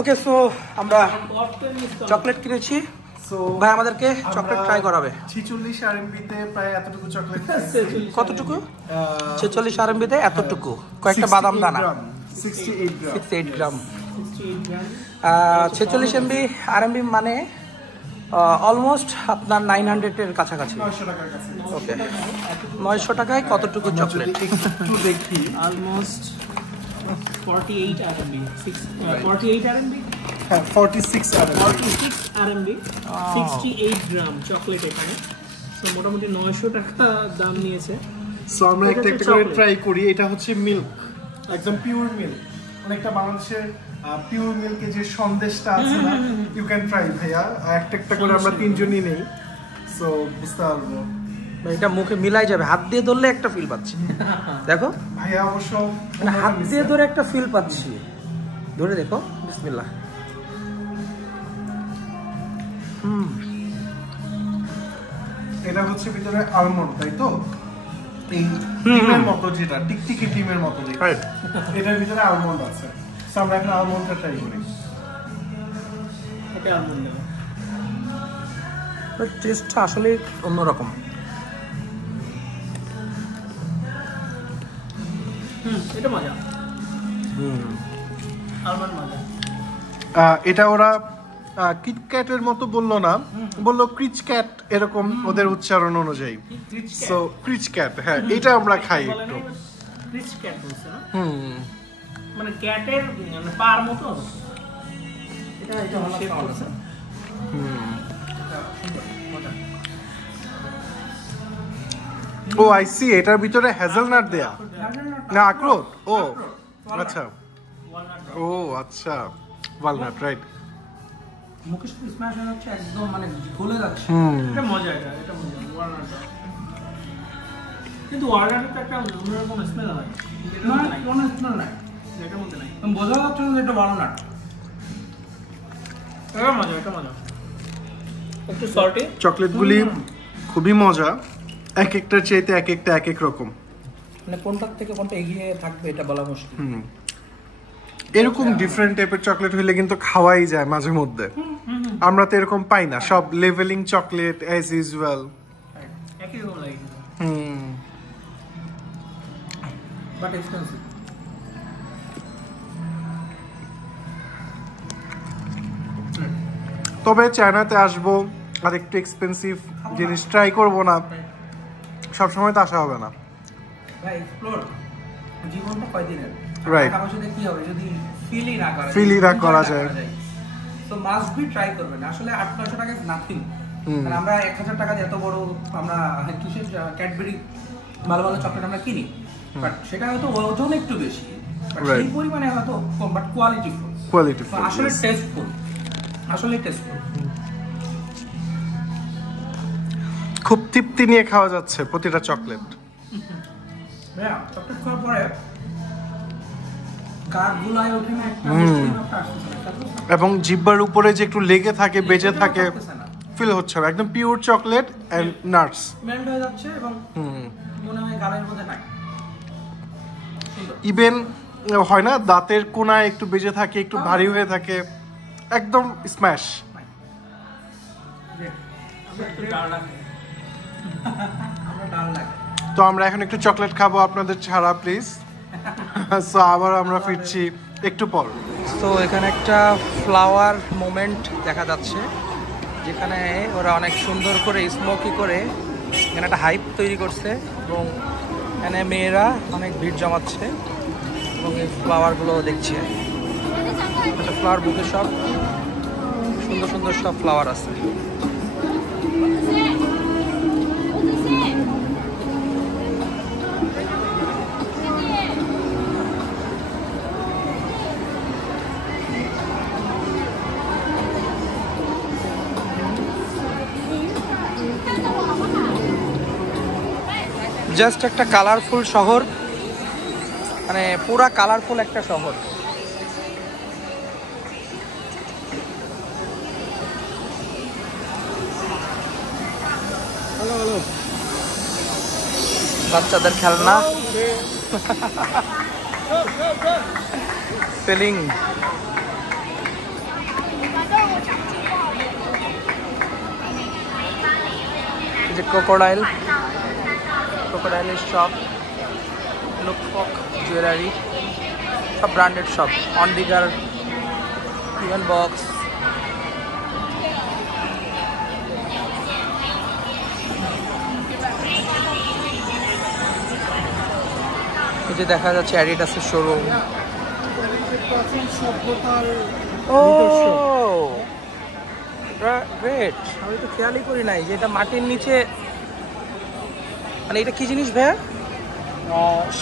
Okay, so আমরা চকলেট কিনেছি। সো ভাই আমাদেরকে চকলেট ট্রাই করাবে। 46 RMB-তে প্রায় এতটুকু চকলেট। কতটুকু? 46 RMB-তে এতটুকু, কয়েকটা বাদাম দানা। 68 68 গ্রাম। গ্রাম। 46 RMB মানে অলমোস্ট আপনার 900-এর কাছাকাছি। 900 টাকার কাছে। ওকে, 900 টাকায় কতটুকু চকলেট? একটু দেখি। almost 48 RMB, 48 RMB, হ্যাঁ 46 RMB। 46 RMB, 68 গ্রাম চকলেট এখানে। সো মোটামুটি 900 টাকা দাম নিয়েছে। সো আমরা এটা একটা হচ্ছে করে chocolate। ট্রাই করি। এটা হচ্ছে মিল্ক, একদম পিওর মিল্ক। অনেকটা বাংলাদেশের পিওর মিল্কে যে সন্দেশটা আছে না, ইউ ক্যান ট্রাই ভাইয়া। একটা করে আমরা তিনজনই নেই, সো বুঝতে পারবো। এটা মুখে মিলাই যাবে, হাত দিয়ে ধরলে একটা ফিল পাচ্ছি। দেখো ভাইয়া অবশ্য মানে হাত দিয়ে ধরে একটা ফিল পাচ্ছি, ধরে দেখো। বিসমিল্লাহ। এটা হচ্ছে ভিতরে আলমন্ড, তাই তো? এই ডিমের মতো, যেটা টিকটিকি ডিমের মতো দেখতে, Right. এটার ভিতরে আলমন্ড আছে। সো আমরা এখন আলমন্ডটা ট্রাই করি। এটা আলমন্ড। টেস্টটা আসলে অন্যরকম। এটা মজা। আলমন্ড মজা। এটা ওরা কিটক্যাটের মতো বললো না, বললো ক্রিচক্যাট, এরকম ওদের উচ্চারণ অনুযায়ী। সো ক্রিচক্যাট, হ্যাঁ এটা আমরা খাই একটু। রিচ ক্যাট বলছে না, মানে ক্যাটের মানে পার মতো। এটা ভালো শেপ করছে। ও আই সি, এটার ভিতরে হ্যাজেলনাট দেয়া না আখরোট। ও আচ্ছা, ও আচ্ছা, ওয়ালনাট, রাইট। মুখে শুধু স্ম্যাশ হয়ে যাচ্ছে, একদম মানে গলে যাচ্ছে। এটা মজা, এটা মজা। ওয়ালনাটটা কিন্তু ওয়ালনাটের তো একটা অন্যরকম স্মেল হয়, না, কোনো স্মেল নাই, এটার মধ্যে নাই। বোঝা যাচ্ছে না যে এটা ভালো না। এটা মজা, এটা মজা। একটু সল্টি। চকলেটগুলি খুবই মজা, এক একটার চাইতে এক একটা এক এক রকম। মানে কোনটার থেকে কোনটা এগিয়ে থাকবে এটা বলা মুশকিল। এরকম ডিফারেন্ট টাইপের চকলেট হইলে কিন্তু খাওয়াই যায় মাঝে মধ্যে। আমরা তো এরকম পাই না, সব লেভেলিং চকলেট অ্যাজ ইউজুয়াল। একই রকম লাগে বাট এক্সপেন্সিভ। তবে চায়নাতে আসবো আর একটু এক্সপেন্সিভ জিনিস ট্রাই করবো না, সবসময় তো আসা হবে না। ভাই এক্সপ্লোর, জীবনটা কয়দিনের, Right. টাকা পয়সা দিয়ে কি হবে যদি ফিলই না করা Feel-ই না করা যায়। তো মাস্ট বি ট্রাই করবেন। আসলে 800-900 টাকা ইজ নাথিং। মানে আমরা 1000 টাকা দিয়ে এত বড় আমরা কিসের ক্যাডবেরি ভালো ভালো চকলেট আমরা কিনি, বাট সেটা হয়তো ওজন একটু বেশি, বাট Right. সেই পরিমাণে হয়তো কম, বাট কোয়ালিটি ফুল। কোয়ালিটি আসলে টেস্টফুল, আসলে টেস্টফুল। খুব তৃপ্তি নিয়ে খাওয়া যাচ্ছে প্রতিটা চকলেট। ভাইয়া চকলেট খাওয়ার পরে গাছ গুলায় ওঠে না একটা মিষ্টি ভাবটা আসছে না, এবং জিহ্বার উপরে যে একটু লেগে থাকে, বেজে থাকে, থাকতেছে না, ফিল হচ্ছে না। একদম pure chocolate and nuts. Melt হয়ে যাচ্ছে এবং মনে হয় গালের মধ্যে নাই। ইভেন হয় না দাঁতের কোনায় একটু বেজে থাকে, একটু ভারী হয়ে থাকে, একদম স্ম্যাশ। আমরা ডাল লাগে। তো আমরা এখন একটু চকলেট খাবো আপনাদের ছাড়া, প্লিজ। সো আবার আমরা ফিরছি একটু পর। তো এখানে একটা ফ্লাওয়ার মোমেন্ট দেখা যাচ্ছে, যেখানে ওরা অনেক সুন্দর করে স্মোকি করে এখানে একটা হাইপ তৈরি করছে এবং এখানে মেয়েরা অনেক ভিড় জমাচ্ছে এবং এই ফ্লাওয়ারগুলো দেখছে। আচ্ছা, ফ্লাওয়ার বুকে সব সুন্দর সুন্দর সব ফ্লাওয়ার আছে। জাস্ট একটা কালারফুল শহর, মানে পুরা কালারফুল একটা শহর। বাচ্চাদের খেলনা, সেলিং, যে ক্রোকোডাইল, ক্রোকোডাইলের শপ, লুকফক জুয়েলারি, সব ব্র্যান্ডেড শপ, অনডিগার, ইভেন বক্স। এই যে দেখা যাচ্ছে অ্যাডিডাসের শোরুম। ও গ্রেট, আমি তো খেয়ালই করি নাই যে এটা মাটির নিচে। মানে এটা কি জিনিস ভাইয়া?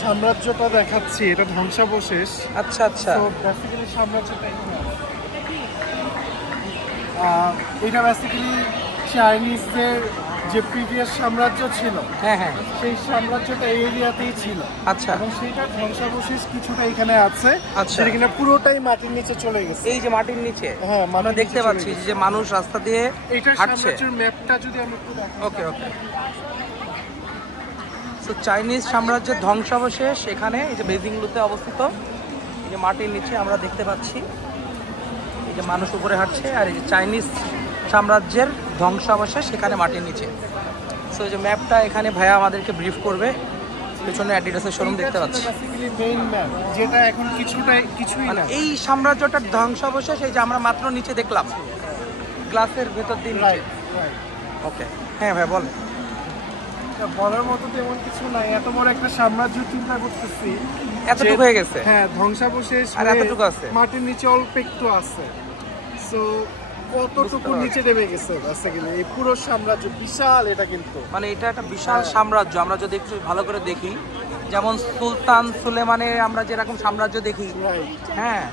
সাম্রাজ্যটা দেখাচ্ছি, এটা ধ্বংসাবশেষ। আচ্ছা আচ্ছা, তো বেসিক্যালি সাম্রাজ্যটা এখানে আছে। এটা বেসিক্যালি চাইনিজদের যে প্রিভিয়াস সাম্রাজ্য ছিল, হ্যাঁ হ্যাঁ, সেই সাম্রাজ্যটা এই এরিয়াতেই ছিল। আচ্ছা। এবং সেটার ধ্বংসাবশেষ কিছুটা এখানে আছে, আচ্ছা। সেটা কিনা পুরোটাই মাটির নিচে চলে গেছে। এই যে মাটির নিচে, হ্যাঁ, আমরা মাটির দেখতে নিচে পাচ্ছি চলে গেছে। যে মানুষ রাস্তা দিয়ে এইটার হাঁটছে। সাম্রাজ্যের ম্যাপটা যদি আমরা একটু দেখাই। ওকে ওকে। তো চাইনিজ সাম্রাজ্যের ধ্বংসাবশেষ এখানে এই যে বেজিং লুতে অবস্থিত। এই যে মাটির নিচে আমরা দেখতে পাচ্ছি এই যে মানুষ উপরে হাঁটছে, আর এই যে চাইনিজ সাম্রাজ্যের ধ্বংসাবশেষ এখানে মাটির নিচে। সো এই যে ম্যাপটা এখানে ভাইয়া আমাদেরকে ব্রিফ করবে। পেছনে অ্যাডিডাসের শোরুম দেখতে পাচ্ছি। বেসিক্যালি মেইন ম্যাপ, যেটা এখন কিছুই মানে না। এই সাম্রাজ্যটার ধ্বংসাবশেষ এই যে আমরা মাত্র নিচে দেখলাম, গ্লাসের ভেতর দিয়ে নিচে। ওকে, হ্যাঁ ভাই বল। বলার মতো তেমন কিছু নাই, এত বড় একটা সাম্রাজ্য চিন্তা করতেছি, এতটুকু হয়ে গেছে, হ্যাঁ ধ্বংসাবশেষ আর হয়ে এতটুকু আছে। মাটির নিচে অল্প একটু আছে। সো কতটুকু বুঝতে নিচে নেমে গেছে বেসিক্যালি এই পুরো সাম্রাজ্য, বিশাল এটা কিন্তু। মানে এটা একটা বিশাল সাম্রাজ্য। আমরা যদি একটু ভালো করে দেখি, যেমন সুলতান সুলেমানের আমরা যেরকম সাম্রাজ্য দেখি, Right. হ্যাঁ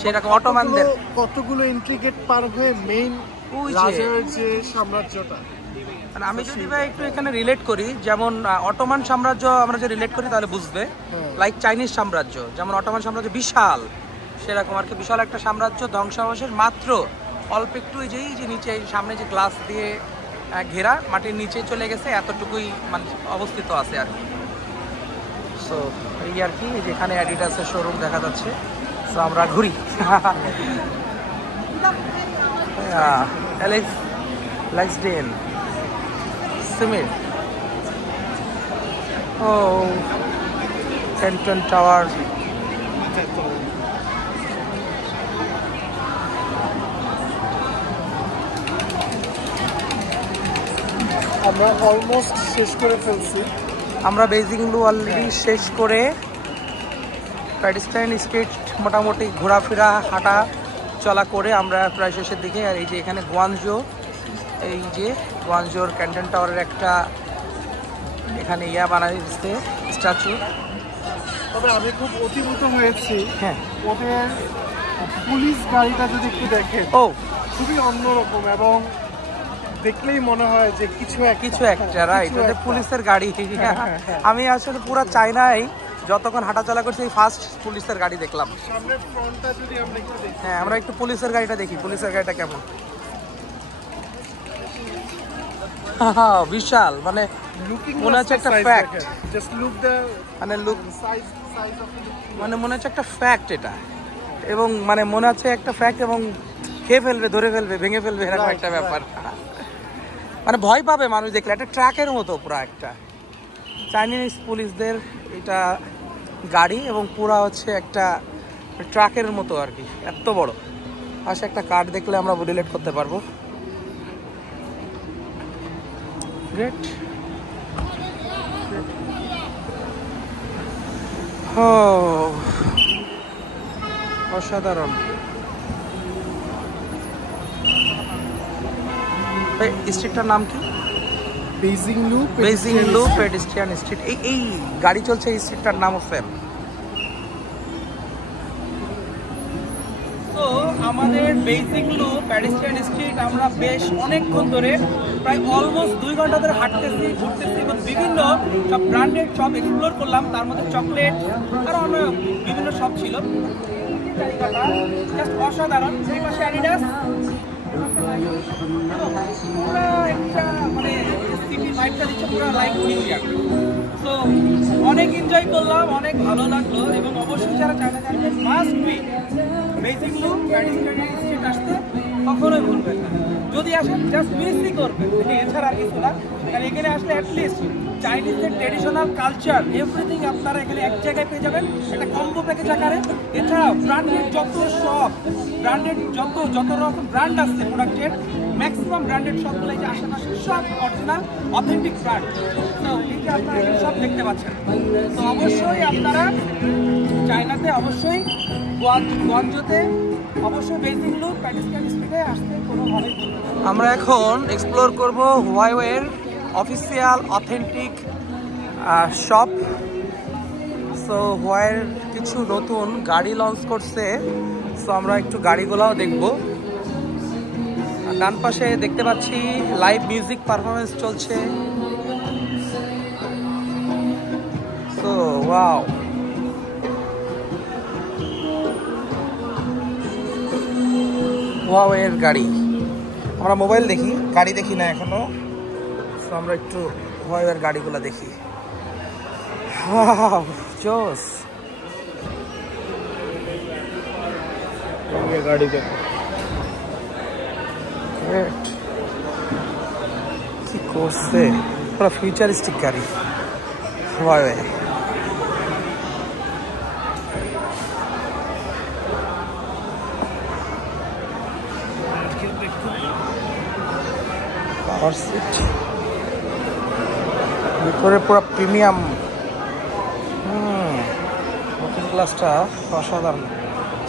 সেরকম অটোমানদের কতগুলো ইন্ট্রিগেট পার হয়ে মেইন ওই যে- রাজার যে সাম্রাজ্যটা। মানে আমি যদি ভাই একটু এখানে রিলেট করি, যেমন অটোমান সাম্রাজ্য আমরা যে রিলেট করি তাহলে বুঝবে, লাইক চাইনিজ সাম্রাজ্য যেমন অটোমান সাম্রাজ্য বিশাল, সেরকম আর কি বিশাল একটা সাম্রাজ্য ধ্বংসাবশেষ মাত্র অল্প একটু। এই যে নিচে এই সামনে যে গ্লাস দিয়ে ঘেরা, মাটির নিচে চলে গেছে, এতটুকুই মানে অবস্থিত আছে আর কি। সো এই আর কি, যেখানে অ্যাডিডাসের শোরুম দেখা যাচ্ছে। সো আমরা ঘুরি। Laxdale, Simit, Kenton Tower. আমরা অলমোস্ট শেষ করে ফেলছি। আমরা বেজিং ব্লু অলরেডি শেষ করে প্যাডিস্ট্রাইন স্ট্রিট মোটামুটি ঘোরাফেরা হাঁটা চলা করে আমরা প্রায় শেষের দিকে। আর এই যে এখানে গুয়াংজো, এই যে গুয়াংজোর ক্যান্টন টাওয়ারের একটা এখানে বানাই দিচ্ছে স্ট্যাচু। তবে আমি খুব অতিভূত হয়েছি, হ্যাঁ, ওদের পুলিশ গাড়িটা যদি একটু দেখেন, খুবই অন্যরকম এবং দেখলেই মনে হয় যে কিছু একটা রাইট, ওদের পুলিশের গাড়ি। আমি আসলে পুরো চায়নায় যতক্ষণ হাঁটাচলা করছি ফার্স্ট পুলিশের গাড়ি দেখলাম। সামনের ফ্রন্টটা যদি আমরা একটু দেখি, হ্যাঁ, আমরা একটু পুলিশের গাড়িটা দেখি, পুলিশের গাড়িটা কেমন। বিশাল, মানে মনে হচ্ছে একটা ফ্যাক্ট, জাস্ট লুক দ্য মানে লুক সাইজ অফ, মানে মনে হচ্ছে একটা ফ্যাক্ট এটা, এবং মানে মনে হচ্ছে একটা ফ্যাক্ট এবং খেয়ে ফেলবে, ধরে ফেলবে, ভেঙে ফেলবে, এরকম একটা ব্যাপার। মানে ভয় পাবে মানুষ দেখলে, একটা ট্রাকের মতো পুরো একটা চাইনিজ পুলিশদের এটা গাড়ি, এবং পুরা হচ্ছে একটা ট্রাকের মতো আর কি, এত বড়। পাশে একটা কার্ড দেখলে আমরা রিলেট করতে পারবো। গ্রেট। অসাধারণ। স্ট্রিটটার নাম কি? বেজিং লু পেডিস্ট্রিয়ান স্ট্রিট। এই গাড়ি চলছে এই স্ট্রিটটার নামও সেম। তো আমাদের বেজিং লু পেডিস্ট্রিয়ান স্ট্রিট আমরা বেশ অনেকক্ষণ ধরে, প্রায় অলমোস্ট 2 ঘন্টা ধরে হাঁটতেছি, ঘুরতেছি এবং বিভিন্ন সব ব্র্যান্ডেড শপ এক্সপ্লোর করলাম। তার মধ্যে চকলেট আর অন্য বিভিন্ন শপ ছিল। জাস্ট অসাধারণ। এই পাশে অ্যাডিডাস, পুরো একটা মানে সিটি ভাইবটা দিচ্ছে, পুরো লাইক নিউ ইয়র্ক। সো অনেক এনজয় করলাম, অনেক ভালো লাগলো, এবং অবশ্যই যারা চায়না যাবেন মাস্ট বি বেজিং লু পেডিস্ট্রিয়ান স্ট্রিট আসতে কখনোই ভুলবেন না। যদি আসেন জাস্ট মিসই করবেন, এছাড়া আর কিছু না। কারণ এখানে আসলে অ্যাটলিস্ট চাইনিজের ট্রেডিশনাল কালচার এভরিথিং আপনারা এখানে এক জায়গায় পেয়ে যাবেন, একটা কম্বো প্যাকেজ আকারে। এছাড়াও ব্র্যান্ডেড যত শপ, ব্র্যান্ডেড যত রকম ব্র্যান্ড আছে প্রোডাক্টের, ম্যাক্সিমাম ব্র্যান্ডেড শপগুলো যে আশেপাশে সব অরিজিনাল অথেন্টিক ব্র্যান্ড। তো এই যে আপনারা এখানে সব দেখতে পাচ্ছেন। তো অবশ্যই আপনারা চায়নাতে, অবশ্যই গুয়াংজোতে, অবশ্যই বেজিং লু পেডিস্ট্রিয়ান স্ট্রিটে আসতে কোনোভাবেই ভুলবেন না। আমরা এখন এক্সপ্লোর করব হুয়াওয়ের অফিসিয়াল অথেন্টিক শপ। সো হুয়াওয়ের কিছু নতুন গাড়ি লঞ্চ করছে, সো আমরা একটু গাড়িগুলোও দেখব। ডান পাশে দেখতে পাচ্ছি লাইভ মিউজিক পারফরমেন্স চলছে। সো ওয়াও, হুয়াওয়ের গাড়ি। আমরা মোবাইল দেখি, গাড়ি দেখি না এখনো। সো আমরা একটু হুয়াওয়ের গাড়িগুলো দেখি। ওয়াও, জোস। গাড়ি দেখো, গ্রেট। কি করছে, পুরো ফিউচারিস্টিক গাড়ি হুয়াওয়ে। পাওয়ার সিট, ভিতরে পুরো প্রিমিয়াম। নতুন ক্লাসটা অসাধারণ।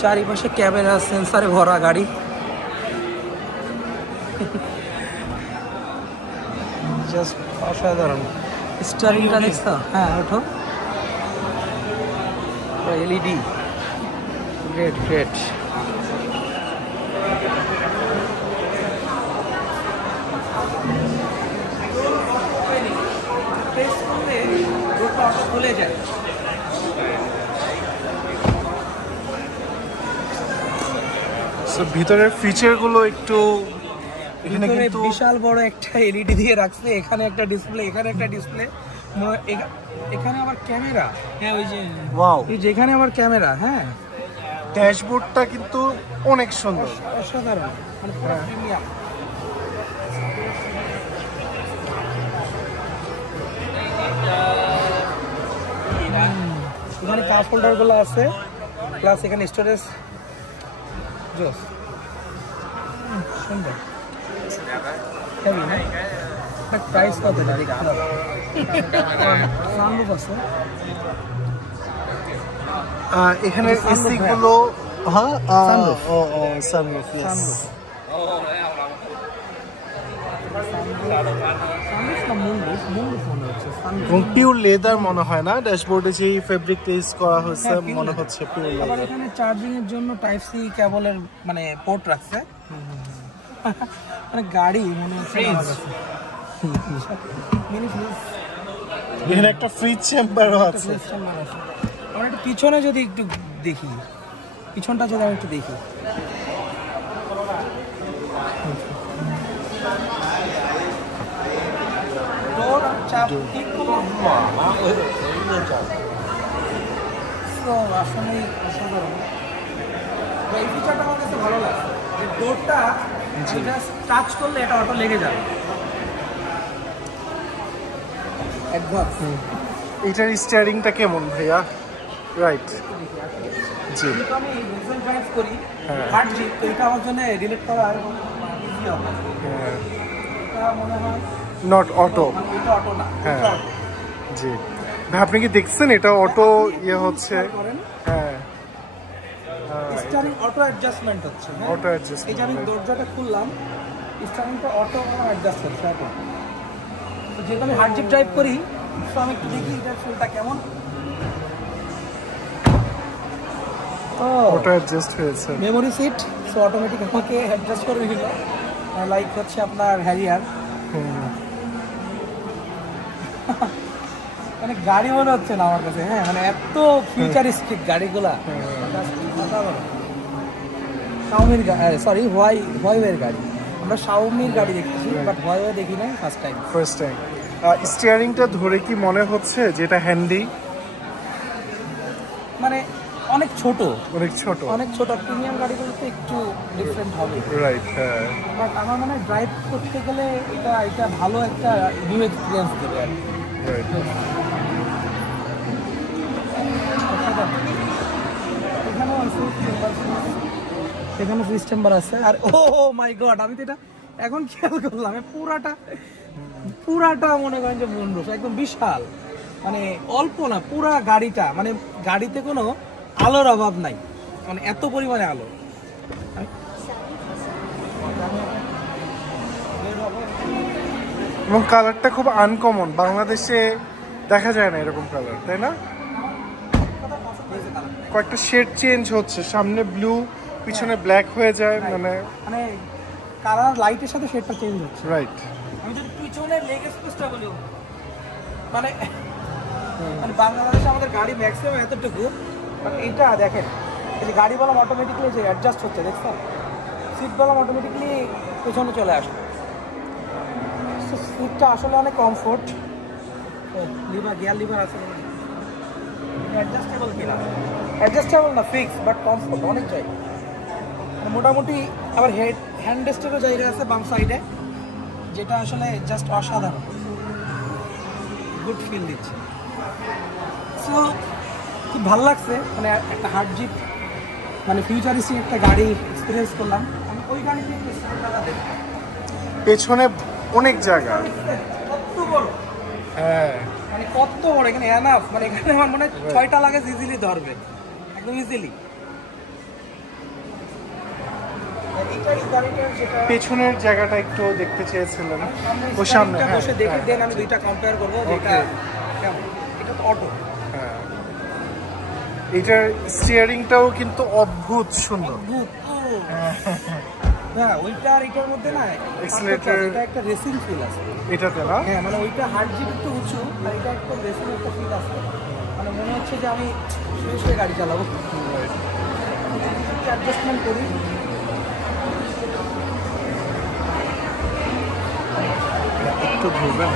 চারিপাশে ক্যামেরা সেন্সারে ভরা গাড়ি। জাস্ট অসাধারণ। স্টারিংটা দেখছ? হ্যাঁ, ওঠো। LED, great great. খুলে যায়। ভিতরের ফিচারগুলো একটু এখানে ভিতরে কিন্তু বিশাল বড় একটা এলইডি দিয়ে রাখছে, এখানে একটা ডিসপ্লে, এখানে একটা ডিসপ্লে, এখানে আবার ক্যামেরা। হ্যাঁ ওই যে ওয়াও, এই যেখানে আবার ক্যামেরা। হ্যাঁ, ড্যাশবোর্ডটা কিন্তু অনেক সুন্দর। অসাধারণ, মানে পুরো প্রিমিয়াম। এখানে কাপ হোল্ডার গুলো আছে, প্লাস এখানে স্টোরেজ। জোস, সুন্দর, হেভি না? প্রাইস কত এটা দেখতে হবে। সানরুফ আছে এখানে sunroof এসি গুলো, হ্যাঁ Sunroof. Sunroof, sunroof. সানরুফ না মুনরুফ? মুনরুফ মনে হচ্ছে। সানরুফ। এবং পিওর লেদার মনে হয় না, ড্যাশবোর্ডে যে ফেব্রিক ইউজ করা হয়েছে হ্যাঁ, pure মনে leather। হচ্ছে পিওর আবার লেদার। এখানে চার্জিং এর জন্য টাইপ সি কেবলের মানে পোর্ট রাখছে। মানে গাড়ি মনে হচ্ছে আমার কাছে। মিনি ফ্রিজ, এখানে একটা ফ্রিজ চেম্বারও আছে। ফ্রিজ চেম্বার আছে। আমরা একটু পিছনে যদি একটু দেখি, পিছনটা যদি আমি একটু দেখি। ডোর আর চাপ ঠিক আসলে অসাধারণ। এই ফিচারটা আমার কাছে ভালো লাগে, যে ডোরটা যেটা টাচ করলে এটা অটো লেগে যাবে। অ্যাডভান্স। এটার স্টিয়ারিংটা কেমন ভাইয়া? রাইট, জি। যেহেতু আমি ডিজেল ড্রাইভ করি, হ্যাঁ। হার্ড জিপ, তো এটা আমার জন্য রিলেট করা এবং ইজি হবে। এটা মনে হয় নট অটো, মানে এটা অটো না, হ্যাঁ। এটা auto। জি ভাই, আপনি কি দেখছেন এটা অটো ইয়ে হচ্ছে? করেন হ্যাঁ, স্টিয়ারিং অটো অ্যাডজাস্টমেন্ট হচ্ছে। হ্যাঁ? Auto adjust. এই যে আমি দরজাটা খুললাম, স্টিয়ারিংটা অটো অ্যাডজাস্ট হচ্ছে এখন। তো যেহেতু আমি হার্ড জিপ ড্রাইভ করি, তো আমি একটু দেখি এটার ফিলটা কেমন। অটো অ্যাডজাস্ট হয়েছে। মেমোরি সিট, সো অটোমেটিক আমাকে অ্যাডজাস্ট করে দিল, লাইক হচ্ছে আপনার হ্যারিয়ার। মানে গাড়ি মনে হচ্ছে না আমার কাছে। হ্যাঁ, মানে এত ফিউচারিস্টিক গাড়িগুলা। শাওমির সরি হোয়াইওয়ের গাড়ি। আমরা শাওমির গাড়ি দেখতেছি, বাট হোয়াইওয়ে দেখি নাই, ফার্স্ট টাইম। First time. স্টিয়ারিংটা ধরে কি মনে হচ্ছে যেটা হ্যান্ডি? মানে অনেক ছোট, অনেক ছোট। অনেক ছোট। প্রিমিয়াম গাড়িগুলোতে একটু ডিফারেন্ট হবে, রাইট, হ্যাঁ। বাট আমার মনে হয় ড্রাইভ করতে গেলে এটা ভালো একটা নিউ এক্সপিরিয়েন্স দেবে আর কি। রাইট। এখানেও আছে এখানে ফ্রিজ চেম্বার আছে। আর ও মাই গড, আমি তো এটা এখন খেয়াল করলাম, পুরাটা মনে করেন যে মুনরুফ, একদম বিশাল। মানে অল্প না, পুরা গাড়িটা, মানে গাড়িতে কোনো আলোর অভাব নাই, মানে এত পরিমাণে আলো। এবং কালারটা খুব আনকমন, বাংলাদেশে দেখা যায় না এরকম কালার, তাই না? কয়েকটা শেড চেঞ্জ হচ্ছে, সামনে ব্লু, পিছনে ব্ল্যাক হয়ে যায়, মানে কালার লাইটের সাথে শেডটা চেঞ্জ হচ্ছে। রাইট। আমি যদি পিছনে লেগ স্পেসটা বলি, মানে বাংলাদেশে আমাদের গাড়ি ম্যাক্সিমাম এতটুকু, বাট এটা দেখেন, এই যে গাড়ি বললাম অটোমেটিকলি যে অ্যাডজাস্ট হচ্ছে, দেখছেন? সিট বললাম অটোমেটিকলি পেছনে চলে আসে। সিটটা আসলে অনেক কমফোর্ট। গিয়ার লিভার আছে, অ্যাডজাস্টেবল কিনা? অ্যাডজাস্টেবল না, ফিক্স, বাট কমফোর্ট অনেক জায়গা। মোটামুটি আবার হ্যান্ড রেস্টেরও জায়গা আছে বাম সাইডে, যেটা আসলে জাস্ট অসাধারণ, গুড ফিল দিচ্ছে। সো খুব ভালো লাগছে, মানে একটা হার্ড জিপ, মানে ফিউচারিস্টিক একটা গাড়ি এক্সপিরিয়েন্স করলাম। আমি ওই গাড়িতে পেছনে অনেক জায়গা, কত বড়, হ্যাঁ, মানে কত বড়, এখানে এনাফ, মানে এখানে আমার মনে হয় 6টা লাগেজ ইজিলি ধরবে, একদম ইজিলি। পেছনের জায়গাটা একটু দেখতে চেয়েছিলাম, ও সামনে বসে দেখে দেন আমি দুইটা কম্পেয়ার করবো, যেটা কেমন। এটা তো অটো, হ্যাঁ। এটার স্টিয়ারিংটাও কিন্তু অদ্ভুত সুন্দর। হ্যাঁ, ওইটা আর এটার মধ্যে না Accelerator, এটা একটা রেসিং ফিল আছে এটাতে না? হ্যাঁ, মানে ওইটা হার্ড জিপ একটু উঁচু, আর এটা একটা রেসিং একটা ফিল আছে, মানে মনে হচ্ছে যে আমি শুয়ে শুয়ে গাড়ি চালাবো। অ্যাডজাস্টমেন্ট করি, একটু ঘুরবেন।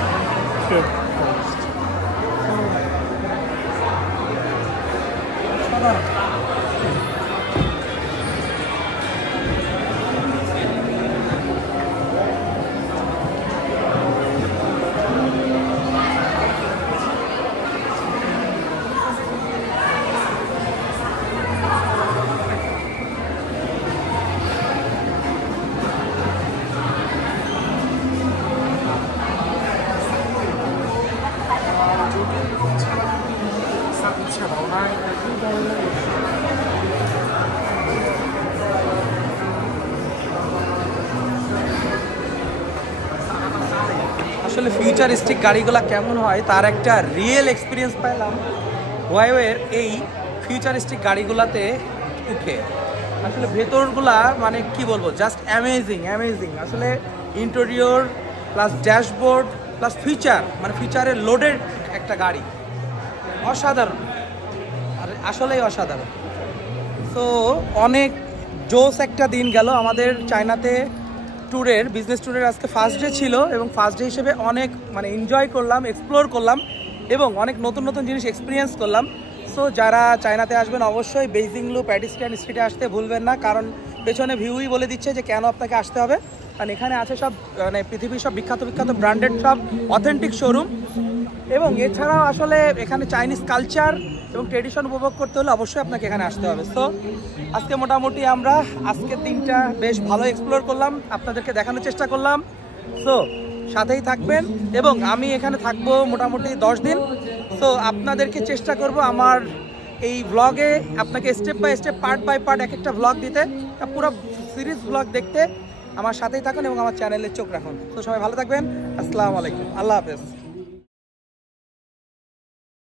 আসলে ফিউচারিস্টিক গাড়িগুলো কেমন হয় তার একটা রিয়েল এক্সপিরিয়েন্স পেলাম ওয়াইওয়ের এই ফিউচারিস্টিক গাড়িগুলাতে উঠে। আসলে ভেতরগুলা মানে কি বলবো, জাস্ট অ্যামেজিং অ্যামেজিং। আসলে interior plus dashboard plus feature, মানে ফিচারের লোডেড একটা গাড়ি, অসাধারণ, আর আসলেই অসাধারণ। তো অনেক জোস একটা দিন গেল আমাদের চায়নাতে ট্যুরের, বিজনেস ট্যুরের আজকে ফার্স্ট ডে ছিল এবং ফার্স্ট ডে হিসেবে অনেক মানে এনজয় করলাম, এক্সপ্লোর করলাম এবং অনেক নতুন নতুন জিনিস এক্সপিরিয়েন্স করলাম। সো যারা চায়নাতে আসবেন অবশ্যই বেইজিং লু পেডিস্ট্রিয়ান স্ট্রিটে আসতে ভুলবেন না, কারণ পেছনে ভিউই বলে দিচ্ছে যে কেন আপনাকে আসতে হবে। কারণ এখানে আছে সব মানে পৃথিবীর সব বিখ্যাত বিখ্যাত ব্র্যান্ডেড সব অথেন্টিক শোরুম, এবং এছাড়াও আসলে এখানে চাইনিজ কালচার এবং ট্রেডিশন উপভোগ করতে হলে অবশ্যই আপনাকে এখানে আসতে হবে। সো আজকে মোটামুটি আমরা আজকের দিনটা বেশ ভালো এক্সপ্লোর করলাম, আপনাদেরকে দেখানোর চেষ্টা করলাম। সো সাথেই থাকবেন এবং আমি এখানে থাকবো মোটামুটি 10 দিন। সো আপনাদেরকে চেষ্টা করব আমার এই ব্লগে আপনাকে step by step part by part এক একটা ব্লগ দিতে, পুরো সিরিজ ব্লগ দেখতে আমার সাথেই থাকুন এবং আমার চ্যানেলে চোখ রাখুন। তো সবাই ভালো থাকবেন, আসসালামু আলাইকুম, আল্লাহ হাফেজ।